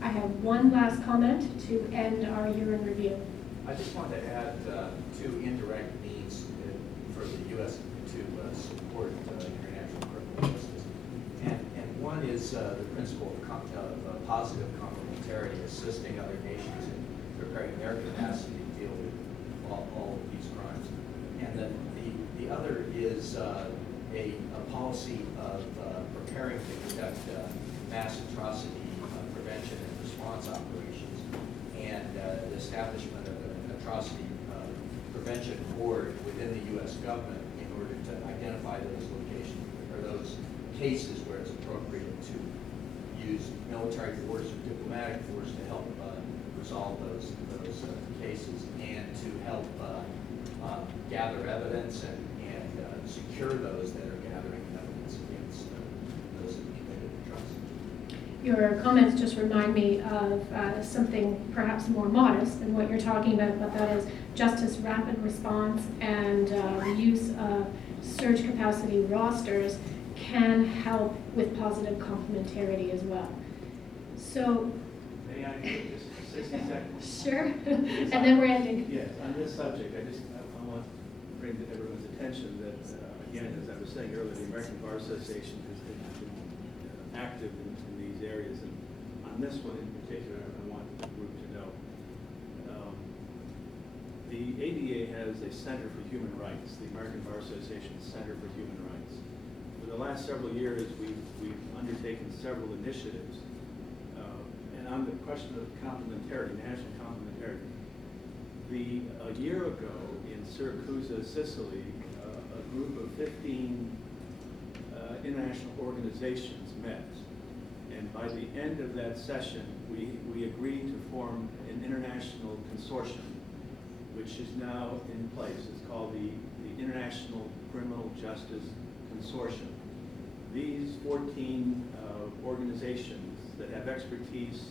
I have one last comment to end our year in review. I just wanted to add two indirect means for the U.S. to support international criminal justice. And one is the principle of positive complementarity, assisting other nations in preparing their capacity to deal with all of these crimes. And then the other is a policy of preparing the conduct mass atrocity prevention and response operations, and the establishment of an atrocity prevention board within the U.S. government in order to identify those locations or those cases where it's appropriate to use military force or diplomatic force to help resolve those cases and to help gather evidence and secure those that are gathering evidence against those who committed atrocities. Your comments just remind me of something perhaps more modest than what you're talking about, but that is justice rapid response and the use of surge capacity rosters can help with positive complementarity as well. So, May I take just 60 seconds? sure, and then we're ending. Yes, on this subject, I want to bring to everyone's attention that, again, as I was saying earlier, the American Bar Association has been active in these areas, and on this one in particular, I want the group to know. The ADA has a Center for Human Rights, the American Bar Association Center for Human Rights. For the last several years, we've undertaken several initiatives, and on the question of complementarity, national complementarity, a year ago in Syracuse, Sicily, a group of 15 international organizations met, and by the end of that session, we agreed to form an international consortium, which is now in place. It's called the International Criminal Justice Consortium. These 14 organizations that have expertise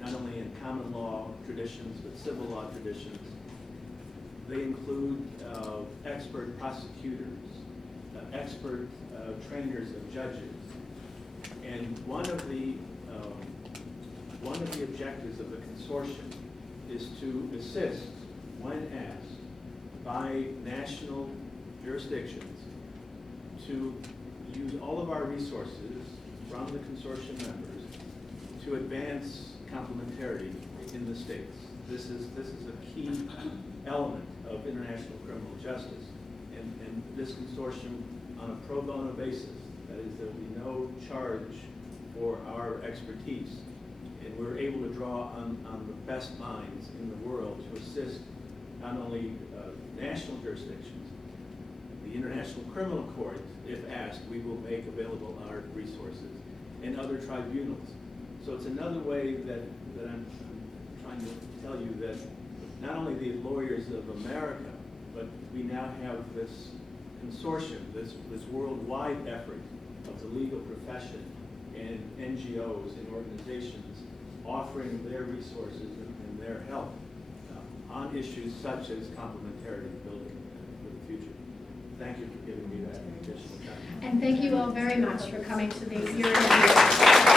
not only in common law traditions, but civil law traditions, they include expert prosecutors, expert trainers of judges, and one of the objectives of the consortium is to assist, when asked, by national jurisdictions to use all of our resources from the consortium members to advance complementarity in the states. This is a key element of international criminal justice, and this consortium, on a pro bono basis, that is, there will be no charge for our expertise, and we're able to draw on the best minds in the world to assist not only national jurisdictions, the International Criminal Court, if asked, we will make available our resources, and other tribunals. So it's another way that I'm trying to tell you that not only the lawyers of America, but we now have this consortium, this worldwide effort of the legal profession and NGOs and organizations offering their resources and their help on issues such as complementarity building for the future. Thank you for giving me that additional time. And thank you all very much for coming to the year review.